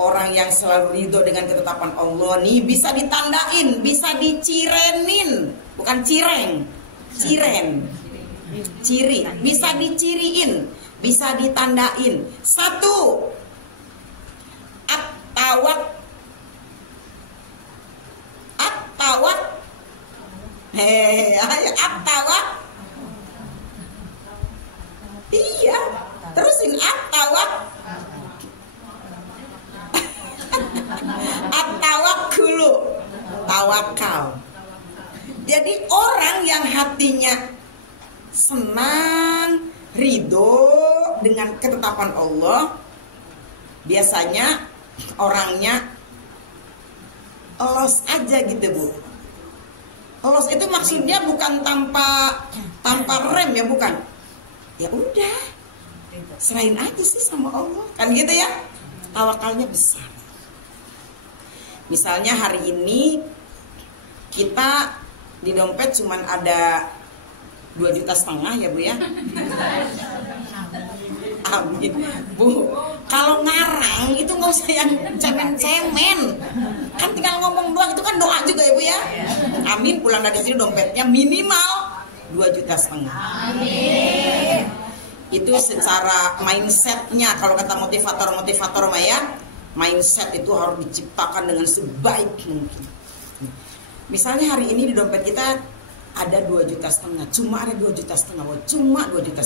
orang yang selalu ridho dengan ketetapan Allah nih bisa ditandain, bisa dicirenin. Bukan cireng, ciren, ciri. Bisa diciriin, bisa ditandain. 1, at-tawak. At-tawak. Iya, terusin at-tawak. At-tawakkulu, tawakal. Jadi orang yang hatinya senang, ridho dengan ketetapan Allah, biasanya orangnya los aja gitu Bu. Los itu maksudnya bukan tanpa rem ya, bukan. ya udah, serahin aja sih sama Allah, kan gitu ya. Tawakalnya besar. Misalnya hari ini kita di dompet cuman ada 2,5 juta ya Bu ya. Amin Bu. Kalau ngarang itu nggak usah yang cemen-cemen, kan tinggal ngomong doang, itu kan doa juga ya Bu ya. Amin, pulang dari sini dompetnya minimal 2,5 juta. Amin. Itu secara mindsetnya, kalau kata motivator mah ya, mindset itu harus diciptakan dengan sebaik mungkin. Misalnya hari ini di dompet kita ada 2,5 juta, cuma ada 2,5 juta, cuma 2,5 juta.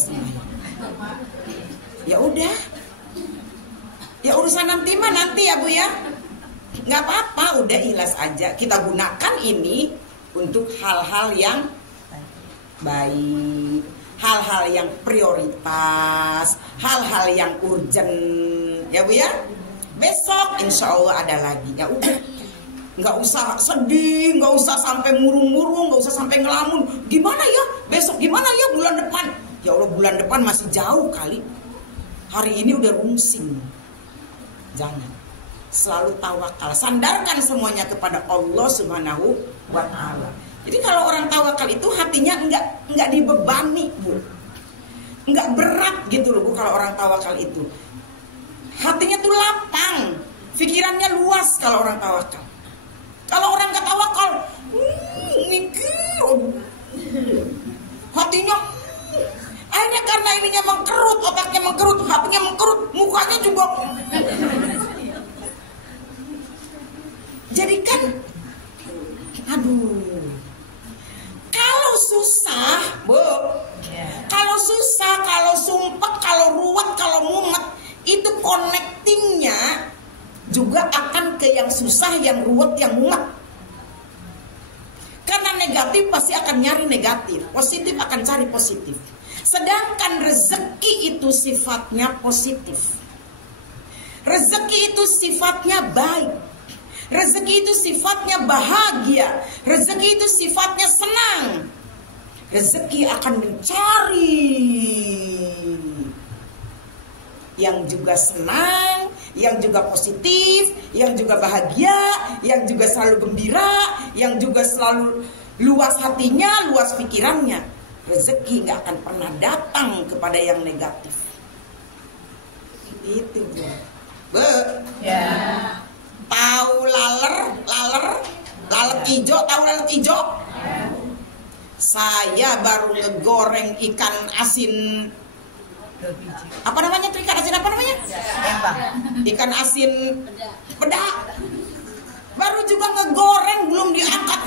Ya udah, ya urusan nanti mah nanti ya Bu ya, nggak apa-apa, udah ikhlas aja. Kita gunakan ini untuk hal-hal yang baik, hal-hal yang prioritas, hal-hal yang urgent, ya Bu ya. Besok insya Allah ada lagi. Ya udah, nggak usah sedih, nggak usah sampai murung-murung, nggak usah sampai ngelamun. Gimana ya besok, gimana ya bulan depan? Ya Allah, bulan depan masih jauh kali. Hari ini udah rungsing. Jangan. Selalu tawakal. Sandarkan semuanya kepada Allah Subhanahu wa Ta'ala. Jadi kalau orang tawakal itu hatinya enggak dibebani, Bu. Enggak berat gitu loh Bu, kalau orang tawakal itu. Hatinya tuh lapang, pikirannya luas kalau orang tawakal. Kalau orang gak tawakal, mikir, hatinya, akhirnya karena ininya mengkerut, otaknya mengkerut, hatinya mengkerut, mukanya juga. Jadi kan, aduh, kalau susah, Bu, kalau susah, kalau sumpah, kalau ruwet, kalau mumet, itu connectingnya juga akan ke yang susah, yang ruwet, yang mumet. Karena negatif pasti akan nyari negatif, positif akan cari positif. Sedangkan rezeki itu sifatnya positif. Rezeki itu sifatnya baik. Rezeki itu sifatnya bahagia. Rezeki itu sifatnya senang. Rezeki akan mencari yang juga senang, yang juga positif, yang juga bahagia, yang juga selalu gembira, yang juga selalu luas hatinya, luas pikirannya. Rezeki gak akan pernah datang kepada yang negatif. Itu Bu. Ya. Tahu lalat hijau, tahu lalat hijau? Ya. Saya baru ngegoreng ikan asin. Apa namanya tuh ikan asin, apa namanya? Ikan asin pedak. Baru juga ngegoreng, belum diangkat.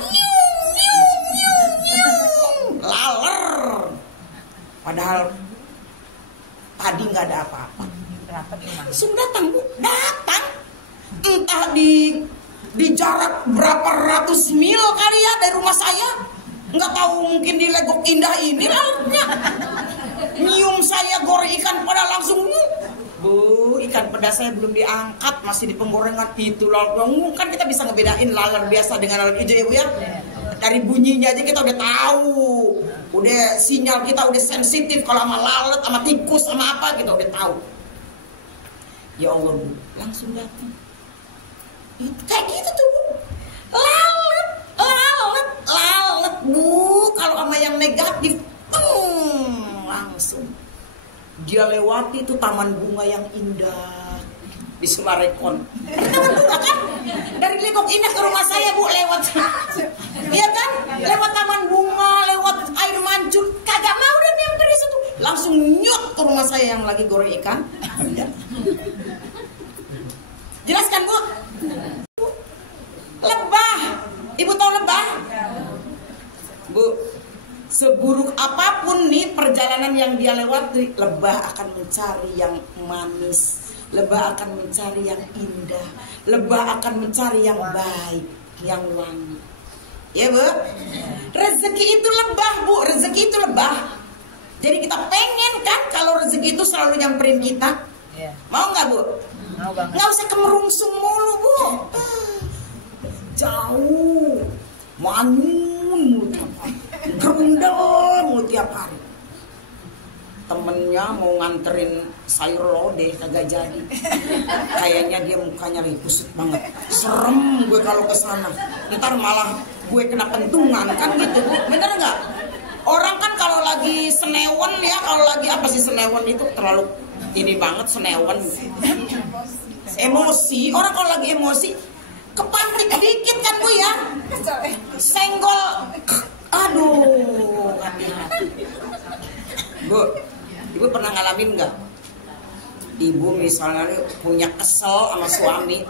Laler. Padahal tadi nggak ada apa-apa. Langsung datang Bu, datang. Entah di jarak berapa ratus mil kali ya dari rumah saya. Nggak tahu, mungkin di Legok Indah ini lautnya. Nyium saya goreng ikan pada langsung. Bu, ikan pedas saya belum diangkat, masih di penggorengan. Itu lalu kan kita bisa ngebedain laler biasa dengan laler hijau ya Bu ya. Dari bunyinya aja kita udah tahu. Udah sinyal kita udah sensitif kalau sama lalat, sama tikus, sama apa kita udah tahu. Ya Allah Bu, langsung datang. Kayak gitu tuh Bu. Lalat Bu, kalau sama yang negatif langsung dia lewati itu taman bunga yang indah di Sumarekon. Dari Legok Indah ke rumah saya Bu, lewat. Iya kan? Lewat taman bunga, lewat air mancur, kagak mau dan yang dari situ langsung nyut ke rumah saya yang lagi goreng ikan. Jelaskan Bu. Lebah. Ibu tahu lebah? Bu, seburuk apapun nih perjalanan yang dia lewati, lebah akan mencari yang manis, lebah akan mencari yang indah, lebah akan mencari yang baik, yang wangi. Ya Bu, rezeki itu lebah Bu, rezeki itu lebah. Jadi kita pengen kan kalau rezeki itu selalu nyamperin kita. Mau nggak Bu? Mau banget. Nggak usah kemerungsung mulu Bu. Jauh, manyun mulu tiap hari, gerundel mulu tiap hari. temennya mau nganterin sayur lodeh kagak jadi. Kayaknya dia mukanya lagi kusut banget. Serem gue kalau ke sana. Ntar malah gue kena pentungan kan gitu. Bener nggak? Orang kan kalau lagi senewan ya, kalau lagi apa sih senewan itu terlalu ini banget senewan. Emosi, orang kalau lagi emosi kepantik dikit kan Bu ya. Senggol. Aduh, hati-hati. Bu, Ibu pernah ngalamin nggak? Ibu misalnya punya kesel sama suami,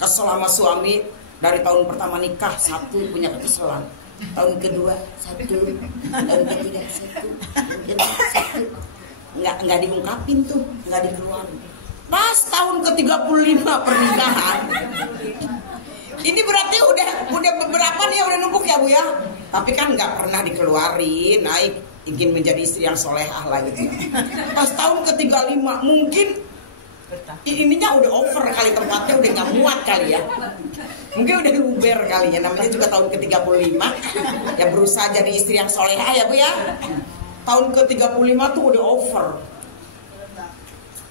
kesel sama suami dari tahun pertama nikah satu punya kekesalan, tahun kedua satu, tahun ketiga satu, nggak diungkapin tuh, nggak dikeluarin. Pas tahun ke-35 pernikahan, ini berarti udah beberapa nih udah numpuk ya Bu ya, tapi kan nggak pernah dikeluarin, naik. Ingin menjadi istri yang solehah lah gitu. Pas tahun ke-35 mungkin ininya udah over kali, tempatnya udah nggak muat kali ya. Mungkin udah luber kali ya, namanya juga tahun ke-35 ya, berusaha jadi istri yang solehah ya Bu ya. Tahun ke-35 tuh udah over.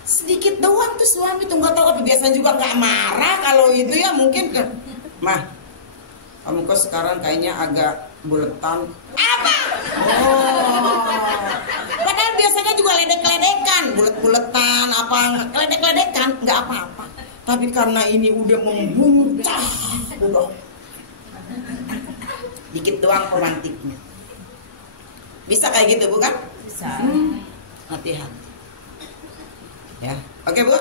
Sedikit doang tuh suami tuh nggak tahu, tapi biasanya juga nggak marah kalau itu ya, mungkin mah kamu kok sekarang kayaknya agak buletan. Apa? Oh. Padahal biasanya juga ledek-ledekan, bulet-buletan, apa ledek-ledekan, nggak apa-apa. Tapi karena ini udah membuncah, udah dikit doang pemantiknya. Bisa kayak gitu bukan? Bisa. Hati-hati. Ya, oke Bu.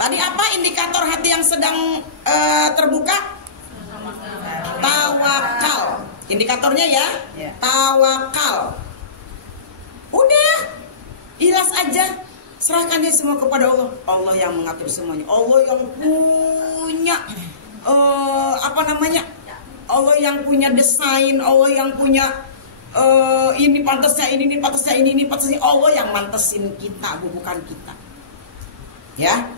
Tadi apa indikator hati yang sedang terbuka? Tawakal. Indikatornya ya, tawakal. Udah, ikhlas aja, serahkan dia semua kepada Allah. Allah yang mengatur semuanya. Allah yang punya Allah yang punya desain. Allah yang punya ini pantasnya ini pantasnya ini pantasnya. Allah yang mantesin kita, bukan kita. Ya,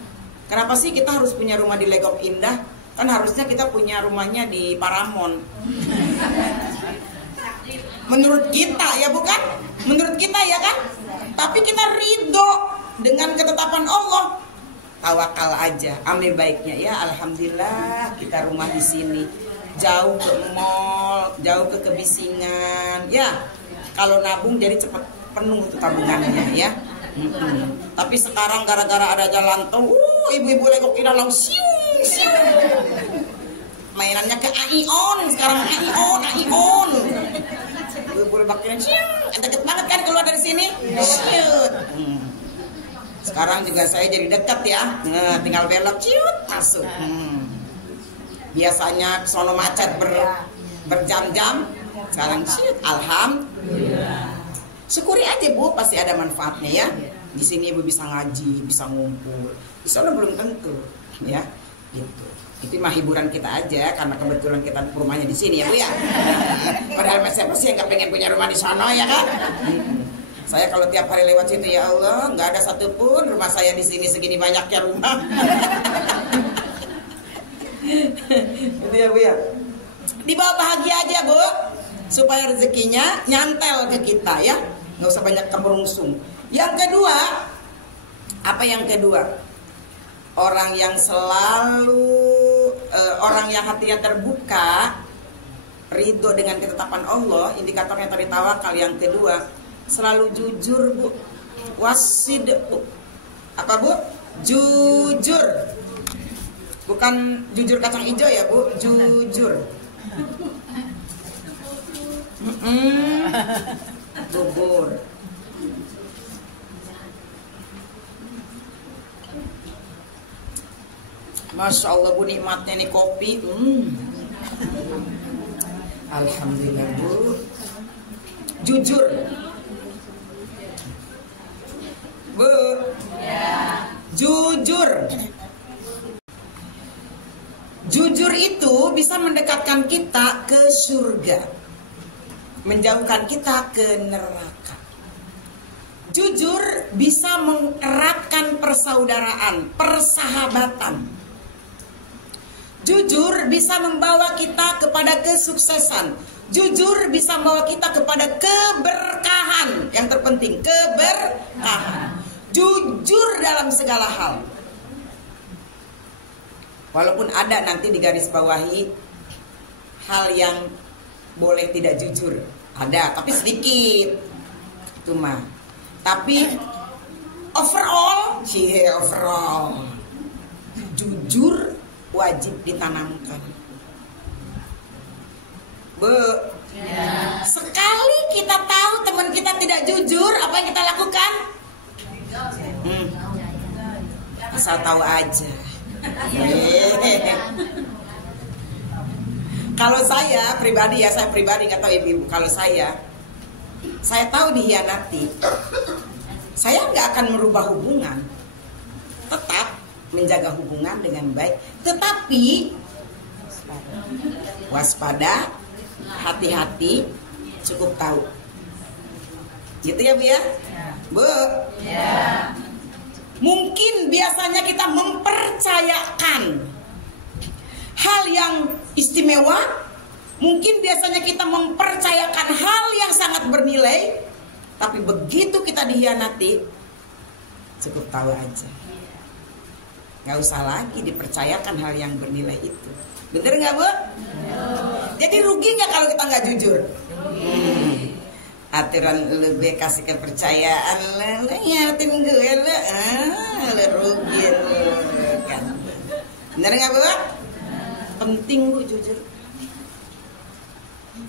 kenapa sih kita harus punya rumah di Legok Indah? Kan harusnya kita punya rumahnya di Paramount. Menurut kita ya bukan? Menurut kita ya kan? Tapi kita ridho dengan ketetapan Allah. Tawakal aja, ambil baiknya ya. Alhamdulillah kita rumah di sini, jauh ke mall, jauh ke kebisingan. Ya, kalau nabung jadi cepat penuh tuh tabungannya ya. Tapi sekarang gara-gara ada jalan tol, ibu-ibu Legok Indah langsung mainannya ke Aion sekarang, Aion. Boleh bakiran deket banget kan keluar dari sini. Sekarang juga saya jadi dekat ya, tinggal belok masuk. Biasanya sono macet berjam-jam, sekarang alhamdulillah. Syukuri aja Bu, pasti ada manfaatnya ya. Di sini Ibu bisa ngaji, bisa ngumpul. Di sana belum tentu ya. Gitu. Itu mah hiburan kita aja karena kebetulan kita rumahnya di sini ya Bu ya. Padahal siapa sih yang gak pengen punya rumah di sana ya kan? Saya kalau tiap hari lewat situ ya Allah, nggak ada satupun rumah saya di sini segini banyaknya rumah. Itu ya Bu ya. Dibawa bahagia aja Bu, supaya rezekinya nyantel ke kita ya, nggak usah banyak kemerungsung. Yang kedua, apa yang kedua? Orang yang selalu orang yang hatinya terbuka, ridho dengan ketetapan Allah, indikatornya tadi tawakal. Yang kedua, selalu jujur Bu, wasid Bu. Apa Bu? Jujur, bukan jujur kacang hijau ya Bu, jujur. Bubur. Masya Allah Bu, nikmatnya nih kopi. Alhamdulillah Bu. Jujur Bu ya. Jujur. Jujur itu bisa mendekatkan kita ke surga, menjauhkan kita ke neraka. Jujur bisa mengeratkan persaudaraan, persahabatan. Jujur bisa membawa kita kepada kesuksesan. Jujur bisa membawa kita kepada keberkahan. Yang terpenting, keberkahan. Jujur dalam segala hal. Walaupun ada nanti di garis bawahi hal yang boleh tidak jujur. Ada, tapi sedikit. Itu mah. Tapi overall, jujur wajib ditanamkan. Sekali kita tahu teman kita tidak jujur, apa yang kita lakukan? Asal tahu aja. Kalau saya pribadi nggak tahu ibu. Kalau saya tahu dihianati, saya nggak akan merubah hubungan, tetap menjaga hubungan dengan baik, tetapi waspada, hati-hati, cukup tahu. Gitu ya Bu ya? Bu? Ya. Mungkin biasanya kita mempercayakan hal yang istimewa. Mungkin biasanya kita mempercayakan hal yang sangat bernilai. Tapi begitu kita dihianati, cukup tahu aja. Gak usah lagi dipercayakan hal yang bernilai itu. Bener gak Bu? Jadi rugi gak kalau kita gak jujur? Aturan lebih kasih kepercayaan nyatin gue rugi kan. Bener gak Bu? Penting Bu jujur.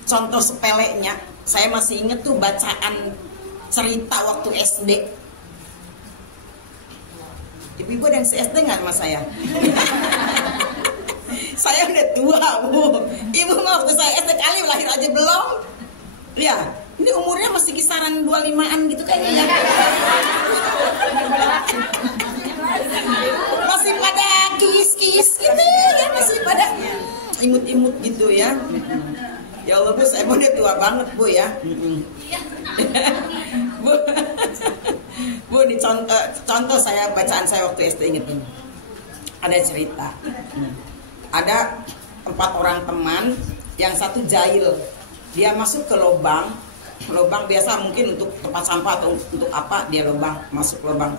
Contoh sepelenya, saya masih inget tuh bacaan cerita waktu SD. Ibu-ibu ada yang SD nggak sama saya? Saya udah tua Bu. Ibu waktu saya SD kali lahir aja belum? Ya, ini umurnya masih kisaran 25-an gitu kayaknya ya. Masih pada kis-kis gitu ya, masih pada imut-imut gitu ya. Ya Allah Bu, saya udah tua banget Bu ya. Bu, ini contoh saya bacaan saya waktu SD inget ini. Ada cerita. Ada 4 orang teman, yang satu jahil. Dia masuk ke lubang biasa mungkin untuk tempat sampah atau untuk apa, dia masuk lubang.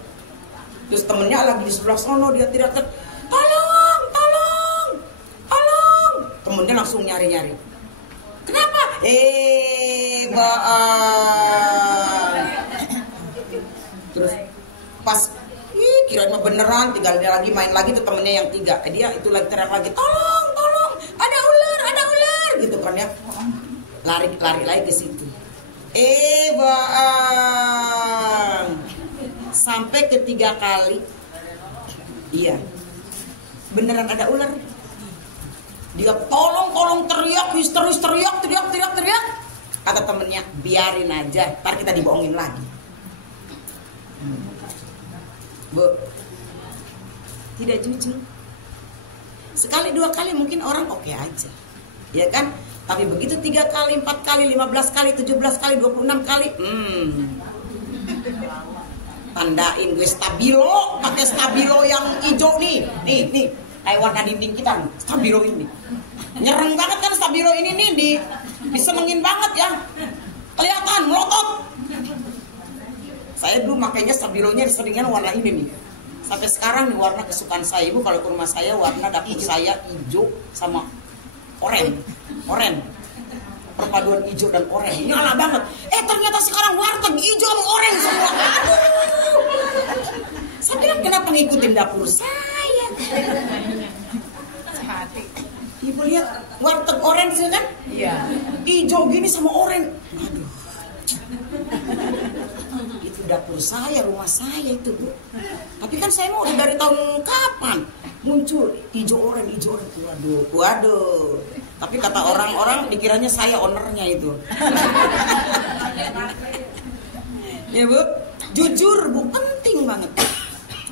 Terus temennya lagi di sebelah sono, dia teriak, tolong. Temennya langsung nyari. Kenapa? Bohong. Terus pas kirain mah beneran, tinggal dia lagi main lagi tuh temennya yang 3. Dia itu lagi teriak lagi, tolong, ada ular gitu kan ya. Lari lagi ke situ. Bohong. Sampai ketiga kali. Iya. Beneran ada ular. Dia tolong teriak, histeris teriak. Kata temennya, biarin aja, ntar kita dibohongin lagi. Bu, tidak jujur. Sekali 2 kali mungkin orang oke aja, ya kan? Tapi begitu 3 kali, 4 kali, 15 kali, 17 kali, 26 kali, tandain gue stabilo, pakai stabilo yang hijau nih, kayak warna dinding kita, stabilo ini. Nyereng banget kan stabilo ini nih, disenengin banget ya, kelihatan melotot. Saya dulu makanya stabilonya seringan warna ini nih. Sampai sekarang nih warna kesukaan saya. Ibu kalau ke rumah saya warna dapur saya hijau sama oranye. Perpaduan hijau dan oranye. Nyala banget. Ternyata sekarang warteg hijau sama oranye semua. Saya bilang kenapa ngikutin dapur saya? Ibu lihat warteg oranye kan? Iya. Hijau gini sama oranye. Aduh. Itu dapur saya, rumah saya itu Bu. Tapi kan saya mau udah dari tahun kapan muncul hijau oranye. Waduh. Tapi kata orang-orang dikiranya saya ownernya itu. Ya Bu, jujur Bu, penting banget.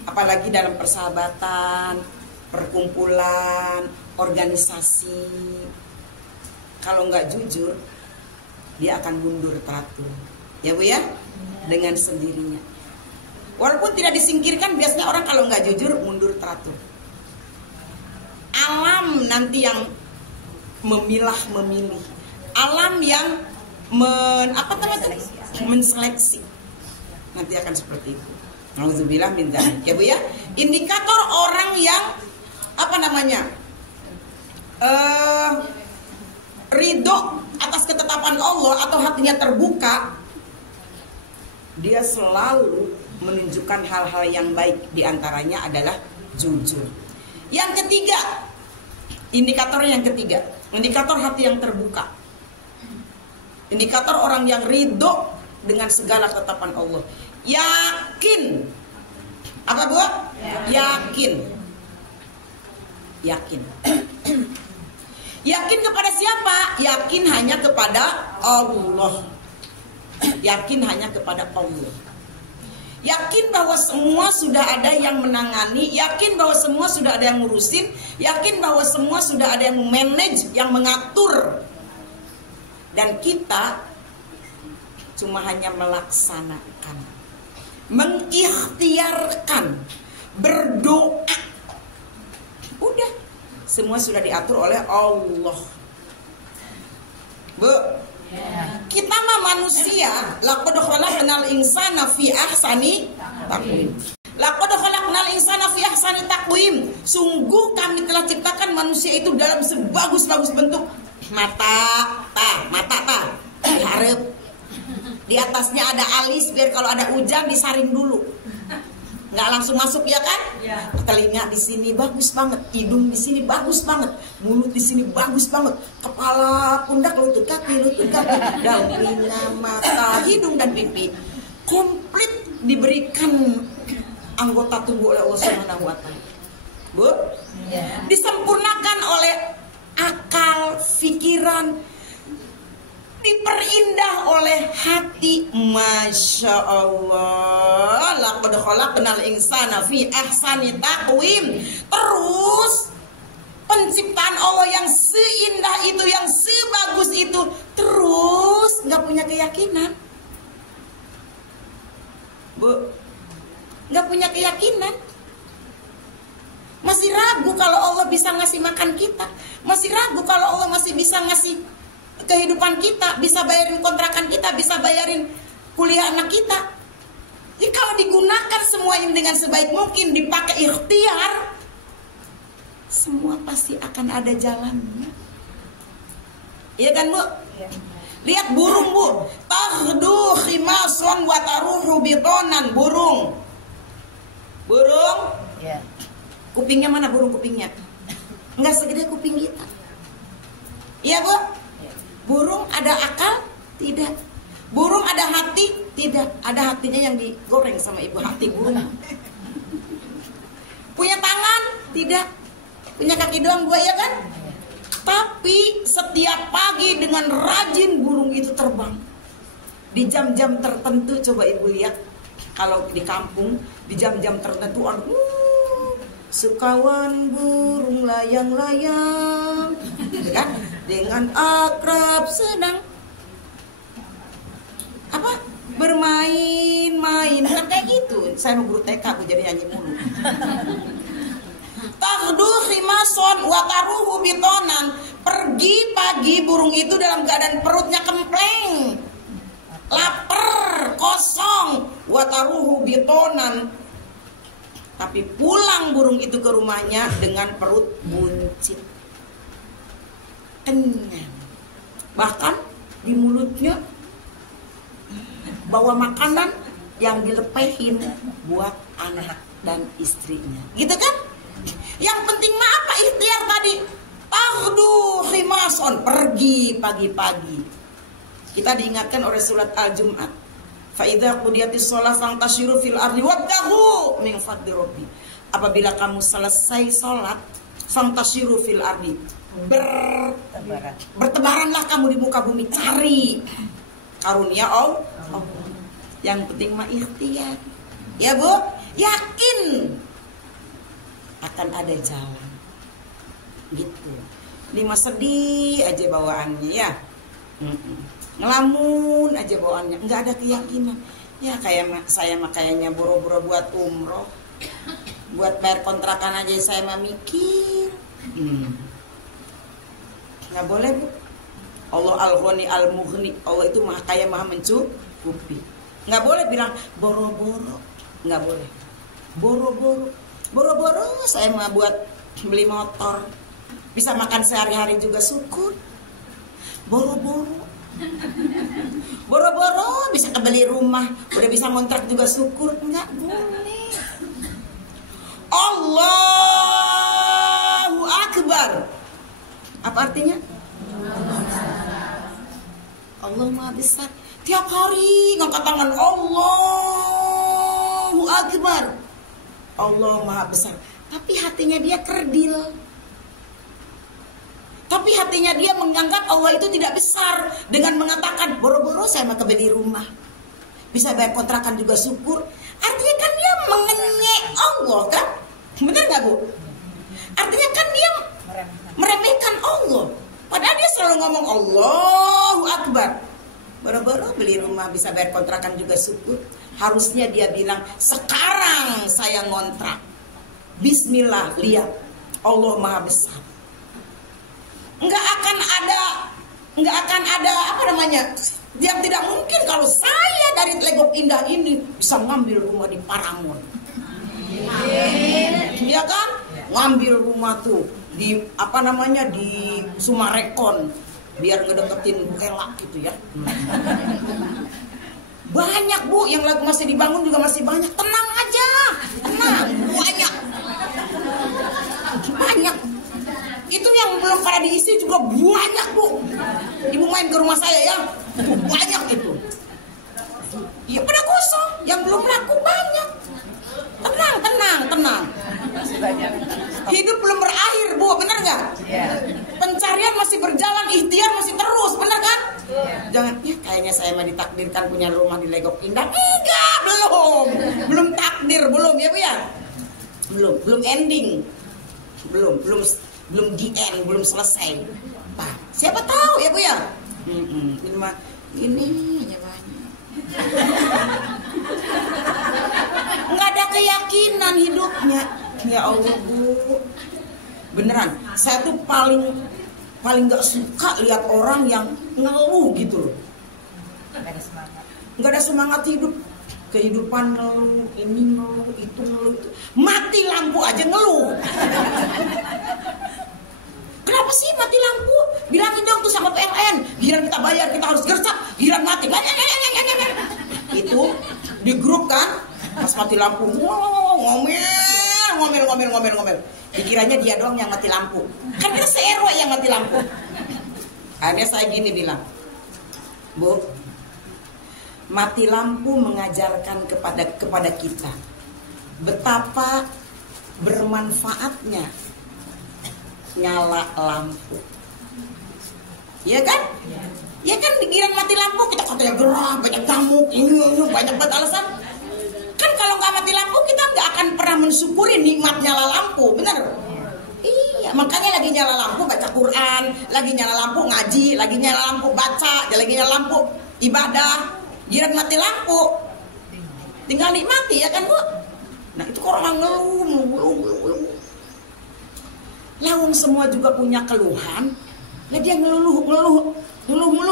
Apalagi dalam persahabatan, perkumpulan, organisasi. Kalau nggak jujur, dia akan mundur teratur. Ya Bu ya, dengan sendirinya. Walaupun tidak disingkirkan, biasanya orang kalau nggak jujur mundur teratur. Alam nanti yang memilih. alam yang menseleksi. Nanti akan seperti itu. Nauzubillah min dzalik. Ya Bu ya. Indikator orang yang ridho atas ketetapan Allah atau hatinya terbuka, dia selalu menunjukkan hal-hal yang baik, diantaranya adalah jujur. Yang ketiga, indikator hati yang terbuka. Indikator orang yang ridho dengan segala ketetapan Allah. Yakin. Apa Bu? Yakin. Yakin kepada siapa? Yakin hanya kepada Allah. Yakin hanya kepada Allah. Yakin bahwa semua sudah ada yang menangani, yakin bahwa semua sudah ada yang ngurusin, yakin bahwa semua sudah ada yang memanage, yang mengatur. Dan kita cuma hanya melaksanakan, mengikhtiarkan, berdoa. Udah, semua sudah diatur oleh Allah. Bu, kita mah manusia, laqad khalaqnal insana fi ahsani taqwim. Laqad khalaqnal insana fi ahsani taqwim. Sungguh kami telah ciptakan manusia itu dalam sebagus-bagus bentuk. Mata diharap. Di atasnya ada alis biar kalau ada hujan disaring dulu. Nggak langsung masuk ya kan? Ya. Telinga di sini bagus banget, hidung di sini bagus banget, mulut di sini bagus banget, kepala, pundak, lutut kaki, daun, telinga, mata, hidung dan pipi komplit diberikan anggota tubuh oleh Allah Subhanahu wa Ta'ala. Bu, disempurnakan oleh akal, pikiran, diperindah oleh hati. Masya Allah, laqad khalaqnal insana fi ahsani taqwim. Terus penciptaan Allah yang seindah itu, yang sebagus itu, terus nggak punya keyakinan. Bu, nggak punya keyakinan. Masih ragu kalau Allah bisa ngasih makan kita. Masih ragu kalau Allah masih bisa ngasih kehidupan kita, bisa bayarin kontrakan kita, bisa bayarin kuliah anak kita. Jadi kalau digunakan semua ini dengan sebaik mungkin, dipakai ikhtiar, semua pasti akan ada jalannya. Iya kan Bu? Ya. Lihat burung Bu, taghdu khimason wa taruhu bitonan. Burung. Ya. Kupingnya mana burung kupingnya? Enggak segede kuping kita. Iya Bu? Burung ada akal? Tidak. Burung ada hati? Tidak. Ada hatinya yang digoreng sama ibu, hati burung. Punya tangan? Tidak. Punya kaki doang buaya kan? Tapi setiap pagi dengan rajin burung itu terbang. Di jam-jam tertentu, coba ibu lihat. Kalau di kampung, di jam-jam tertentu, sukawan burung layang-layang, kan? Dengan akrab sedang bermain-main, kan kayak gitu. Saya mau guru TK, aku jadi nyanyi mulu. Taghdu khimason wa taruhu bitonan. Pergi pagi burung itu dalam keadaan perutnya kempleng, lapar, kosong. Wa taruhu bitonan. Tapi pulang burung itu ke rumahnya dengan perut buncit, kenyang. Bahkan di mulutnya bawa makanan yang dilepehin buat anak dan istrinya. Gitu kan? Yang penting mah apa? Ikhtiar tadi. Taghdu khimason, pergi pagi-pagi. Kita diingatkan oleh surat Al-Jum'ah. Fa idza qudiyatis shalah fantashiru fil ardi wabtaghu min fadli rabbi. Apabila kamu selesai salat, fantashiru fil ardi. Bertebaranlah kamu di muka bumi, cari karunia Allah. Yang penting mah ikhtiar. Ya Bu, yakin akan ada jalan. Gitu. Ini mah sedih aja bawaannya ya. Ngelamun aja bawaannya, nggak ada keyakinan. Ya kayak saya mah kayaknya boro-boro buat umroh, buat bayar kontrakan aja saya mah mikir. Nggak boleh Bu. Allah Al-Ghani Al-Mughni. Allah itu maha kaya, maha mencukupi. Nggak boleh bilang boro-boro, nggak boleh. Boro-boro saya mau buat beli motor, bisa makan sehari-hari juga syukur. Boro-boro bisa kebeli rumah, udah bisa ngontrak juga syukur. Nggak boleh. Allahu Akbar. Apa artinya? Allah Maha Besar. Tiap hari ngangkat tangan, Allahu Akbar. Allah Maha Besar. Tapi hatinya dia kerdil. Tapi hatinya dia menganggap Allah itu tidak besar dengan mengatakan boro-boro saya mau kebeli rumah, bisa bayar kontrakan juga syukur. Artinya kan dia mengenyek Allah kan? Benar nggak Bu? Artinya kan dia meremehkan Allah. Padahal dia selalu ngomong Allahu Akbar. Boro-boro beli rumah, bisa bayar kontrakan juga syukur. Harusnya dia bilang sekarang saya ngontrak. Bismillah, lihat Allah Maha Besar. Nggak akan ada apa namanya, yang tidak mungkin kalau saya dari Legok Indah ini bisa ngambil rumah di Paramount. Iya kan? Ngambil rumah tuh di apa namanya, di Sumarekon biar ngedeketin Bu Ella gitu ya. Banyak Bu yang lagi masih dibangun juga masih banyak. Tenang aja, tenang, banyak. Itu yang belum pada diisi juga banyak Bu. Ibu main ke rumah saya ya, banyak itu. Ya pada kosong, yang belum laku banyak. Tenang. Hidup belum berakhir Bu, benar nggak? Pencarian masih berjalan, ikhtiar masih terus, benar kan? Jangan, ya kayaknya saya mah ditakdirkan punya rumah di Legok Indah. Enggak, belum takdir, belum ya Bu ya? Belum ending, belum the end, belum selesai. Nah, siapa tahu ya Bu ya? Ini aja banyak. Nggak ada keyakinan hidupnya. Ya Allah Bu, beneran. Saya tuh paling nggak suka lihat orang yang ngeluh gitu loh. Nggak ada semangat hidup. Kehidupan ngeluh, ini ngeluh, itu ngeluh, itu. Mati lampu aja ngeluh. Kenapa sih mati lampu? Bilangin dong tuh sama PLN. Giliran kita bayar, kita harus gercep. Giliran mati. Itu di grup kan. Pas mati lampu, ngomel. Dikiranya dia doang yang mati lampu. Kan kita se-RW yang mati lampu. Akhirnya saya gini bilang, Bu, mati lampu mengajarkan kepada kita betapa bermanfaatnya nyala lampu. Ya kan? Ya kan, giliran mati lampu kita katanya gerah, banyak nyamuk, banyak banget alasan. Kan kalau nggak mati lampu kita nggak akan pernah mensyukuri nikmat nyala lampu, benar? Iya, makanya lagi nyala lampu baca Quran, lagi nyala lampu ngaji, lagi nyala lampu baca, lagi nyala lampu ibadah. Giliran mati lampu, tinggal nikmati ya kan Bu? Nah itu orang ngeluh. Lawang semua juga punya keluhan, lah dia ngeluh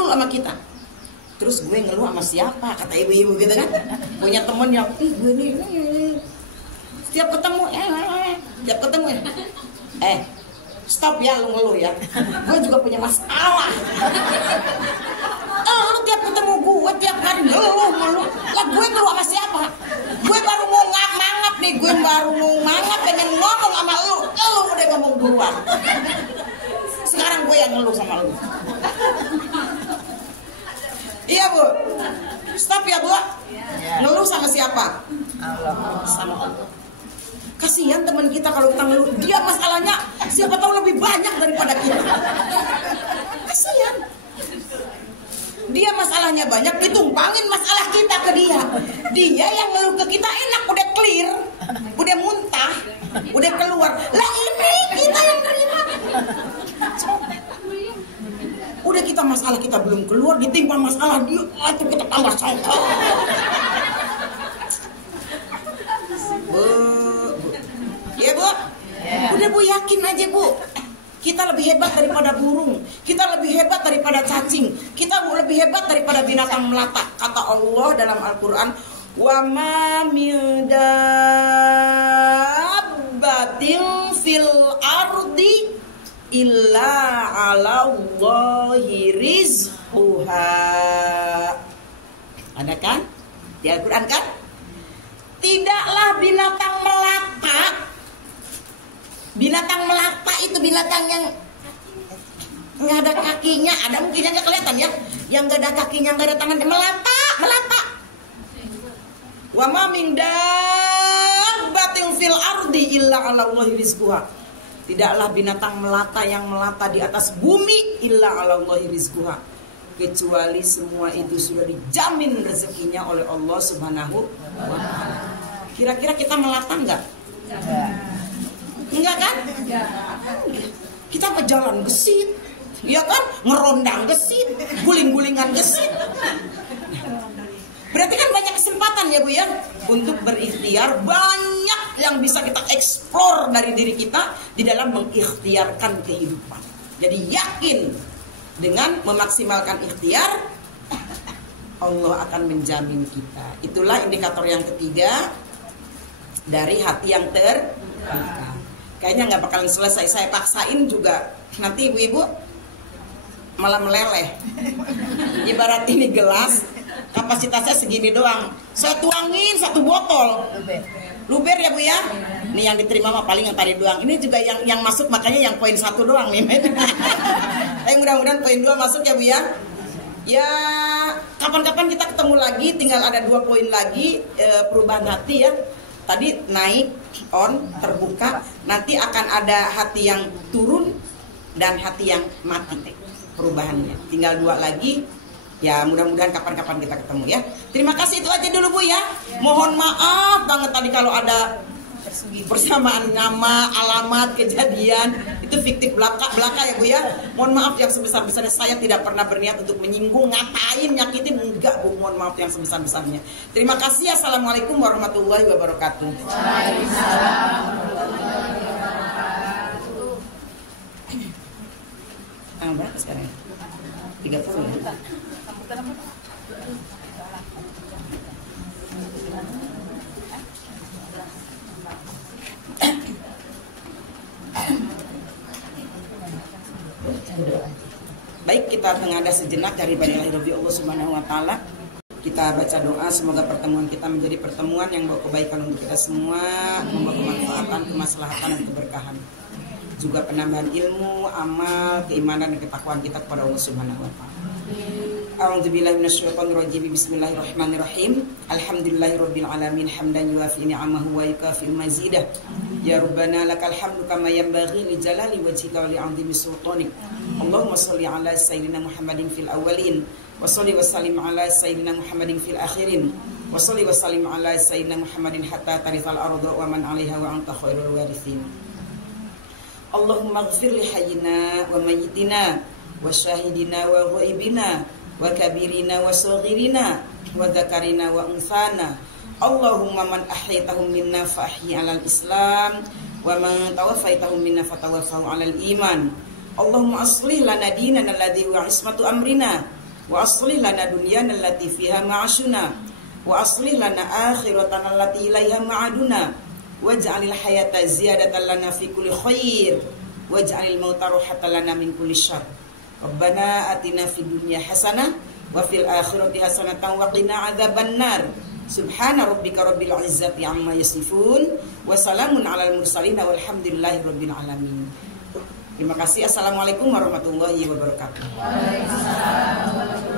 sama kita. Terus gue ngeluh sama siapa? Kata ibu-ibu gitu kan. Punya temen yang gue nih setiap ketemu stop ya lu ngeluh ya. Gue juga punya masalah. Lu tiap ketemu gue tiap hari ngeluh. Lah gue ngeluh sama siapa? Gue baru mau mangap nih, pengen ngomong sama lu udah ngomong duluan. Sekarang gue yang ngeluh sama lu. Iya Bu, stop ya Bu. Ngeluh sama siapa? Allah. Sama Allah. Kasihan teman kita kalau kita ngeluh, dia masalahnya siapa tahu lebih banyak daripada kita. Kasihan. Dia masalahnya banyak, ditumpangin masalah kita ke dia. Dia yang ngeluh ke kita enak, udah clear, udah muntah, udah keluar. Lah ini kita yang terima. Udah kita masalah kita belum keluar, ditimpa masalah dia, itu kita tambah songkol. Bu. Ya Bu, udah Bu yakin aja Bu. Kita lebih hebat daripada burung. Kita lebih lebih hebat daripada cacing, kita lebih hebat daripada binatang melata. Kata Allah dalam Al-Quran, wa ma min dabbatin fil ardi illa 'alallahi rizquha. Ada kan di Al-Quran kan? Tidaklah binatang melata. Binatang melata itu binatang yang nggak ada kakinya, ada mungkin nggak kelihatan ya, yang nggak ada kakinya, nggak ada tangannya, melata. Wa ma min dabbatin fil ardi illa 'alallahi rizquha. Tidaklah binatang melata yang melata di atas bumi illa 'alallahi rizquha, kecuali semua itu sudah dijamin rezekinya oleh Allah Subhanahu wa ta'ala. Kira-kira kita melata enggak? Enggak kan? Kita berjalan gesit, ya kan? Ngerondang gesit, guling-gulingan gesit. Berarti kan banyak kesempatan ya Bu ya untuk berikhtiar, banyak yang bisa kita eksplor dari diri kita di dalam mengikhtiarkan kehidupan. Jadi yakin dengan memaksimalkan ikhtiar, Allah akan menjamin kita. Itulah indikator yang ketiga dari hati yang terbuka. Kayaknya nggak bakalan selesai. Saya paksain juga nanti ibu-ibu malah meleleh. Ibarat ini gelas, kapasitasnya segini doang. Saya tuangin 1 botol. Luber ya Bu ya. Nih yang diterima mah paling yang tadi doang. Ini juga yang masuk makanya yang poin 1 doang nih. Mudah-mudahan poin 2 masuk ya Bu ya. Ya kapan-kapan kita ketemu lagi, tinggal ada 2 poin lagi perubahan hati ya. Tadi naik, on, terbuka. Nanti akan ada hati yang turun dan hati yang mati perubahannya. Tinggal 2 lagi. Ya mudah-mudahan kapan-kapan kita ketemu ya. Terima kasih, itu aja dulu Bu ya. Mohon maaf banget tadi kalau ada persamaan nama, alamat, kejadian itu fiktif belaka ya Bu ya. Mohon maaf yang sebesar-besarnya. Saya tidak pernah berniat untuk menyinggung, ngatain, nyakitin, enggak Bu. Mohon maaf yang sebesar-besarnya. Terima kasih. Assalamualaikum warahmatullahi wabarakatuh. Waalaikumsalam warahmatullahi wabarakatuh. Berapa sekarang? 30 ya? Baik, kita mengada sejenak dari Banilahi Allah Subhanahu wa ta'ala. Kita baca doa, semoga pertemuan kita menjadi pertemuan yang membawa kebaikan untuk kita semua, membawa kemanfaatan, kemaslahatan, dan keberkahan. Juga penambahan ilmu, amal, keimanan, dan ketakwaan kita kepada Allah Subhanahu wa ta'ala. A'udzubillahi minasyaitonirrajim. Bismillahirrahmanirrahim. Alhamdulillahirabbil alamin hamdan yuwafi ni'amahu wa yukafi mazidah. Ya Rabbana lakal hamdu kama yanbaghi li jalali wajhika wa li 'azimi sultanik. Allahumma shalli ala sayyidina Muhammadin fil awwalin wa shalli wa sallim ala sayyidina Muhammadin fil akhirin wa shalli wa sallim ala sayyidina Muhammadin hatta tarithal ardu wa man 'alaiha wa anta khairul warithin. Allahumma ighfir li hayyina wa mayyitina wa syahidina wa ghaibina wa kabirina wa saghirina wa dzakarina wa unthana. Allahumma man ahyaitahum minna fa ahyi 'alal islam wa man tawaffaitahum minna fa tawaffahu 'alal iman. Allahumma aslih lana dinana alladhi huwa ismatu amrina wa aslih lana dunyana allati fiha ma'ashuna wa aslih lana akhiratana allati ilaiha ma'aduna waj'alil hayata ziyadatan lana fi kulli khair waj'alil mauta rahatan lana min kulli syarr. Rabbana atina fid dunya hasanah wa fil akhirati hasanatan wa qina adzabannar. Subhana rabbika rabbil izzati amma yasifun wa salamun alal mursalin walhamdulillahi rabbil alamin. Terima kasih. Assalamualaikum warahmatullahi wabarakatuh. Waalaikumsalam.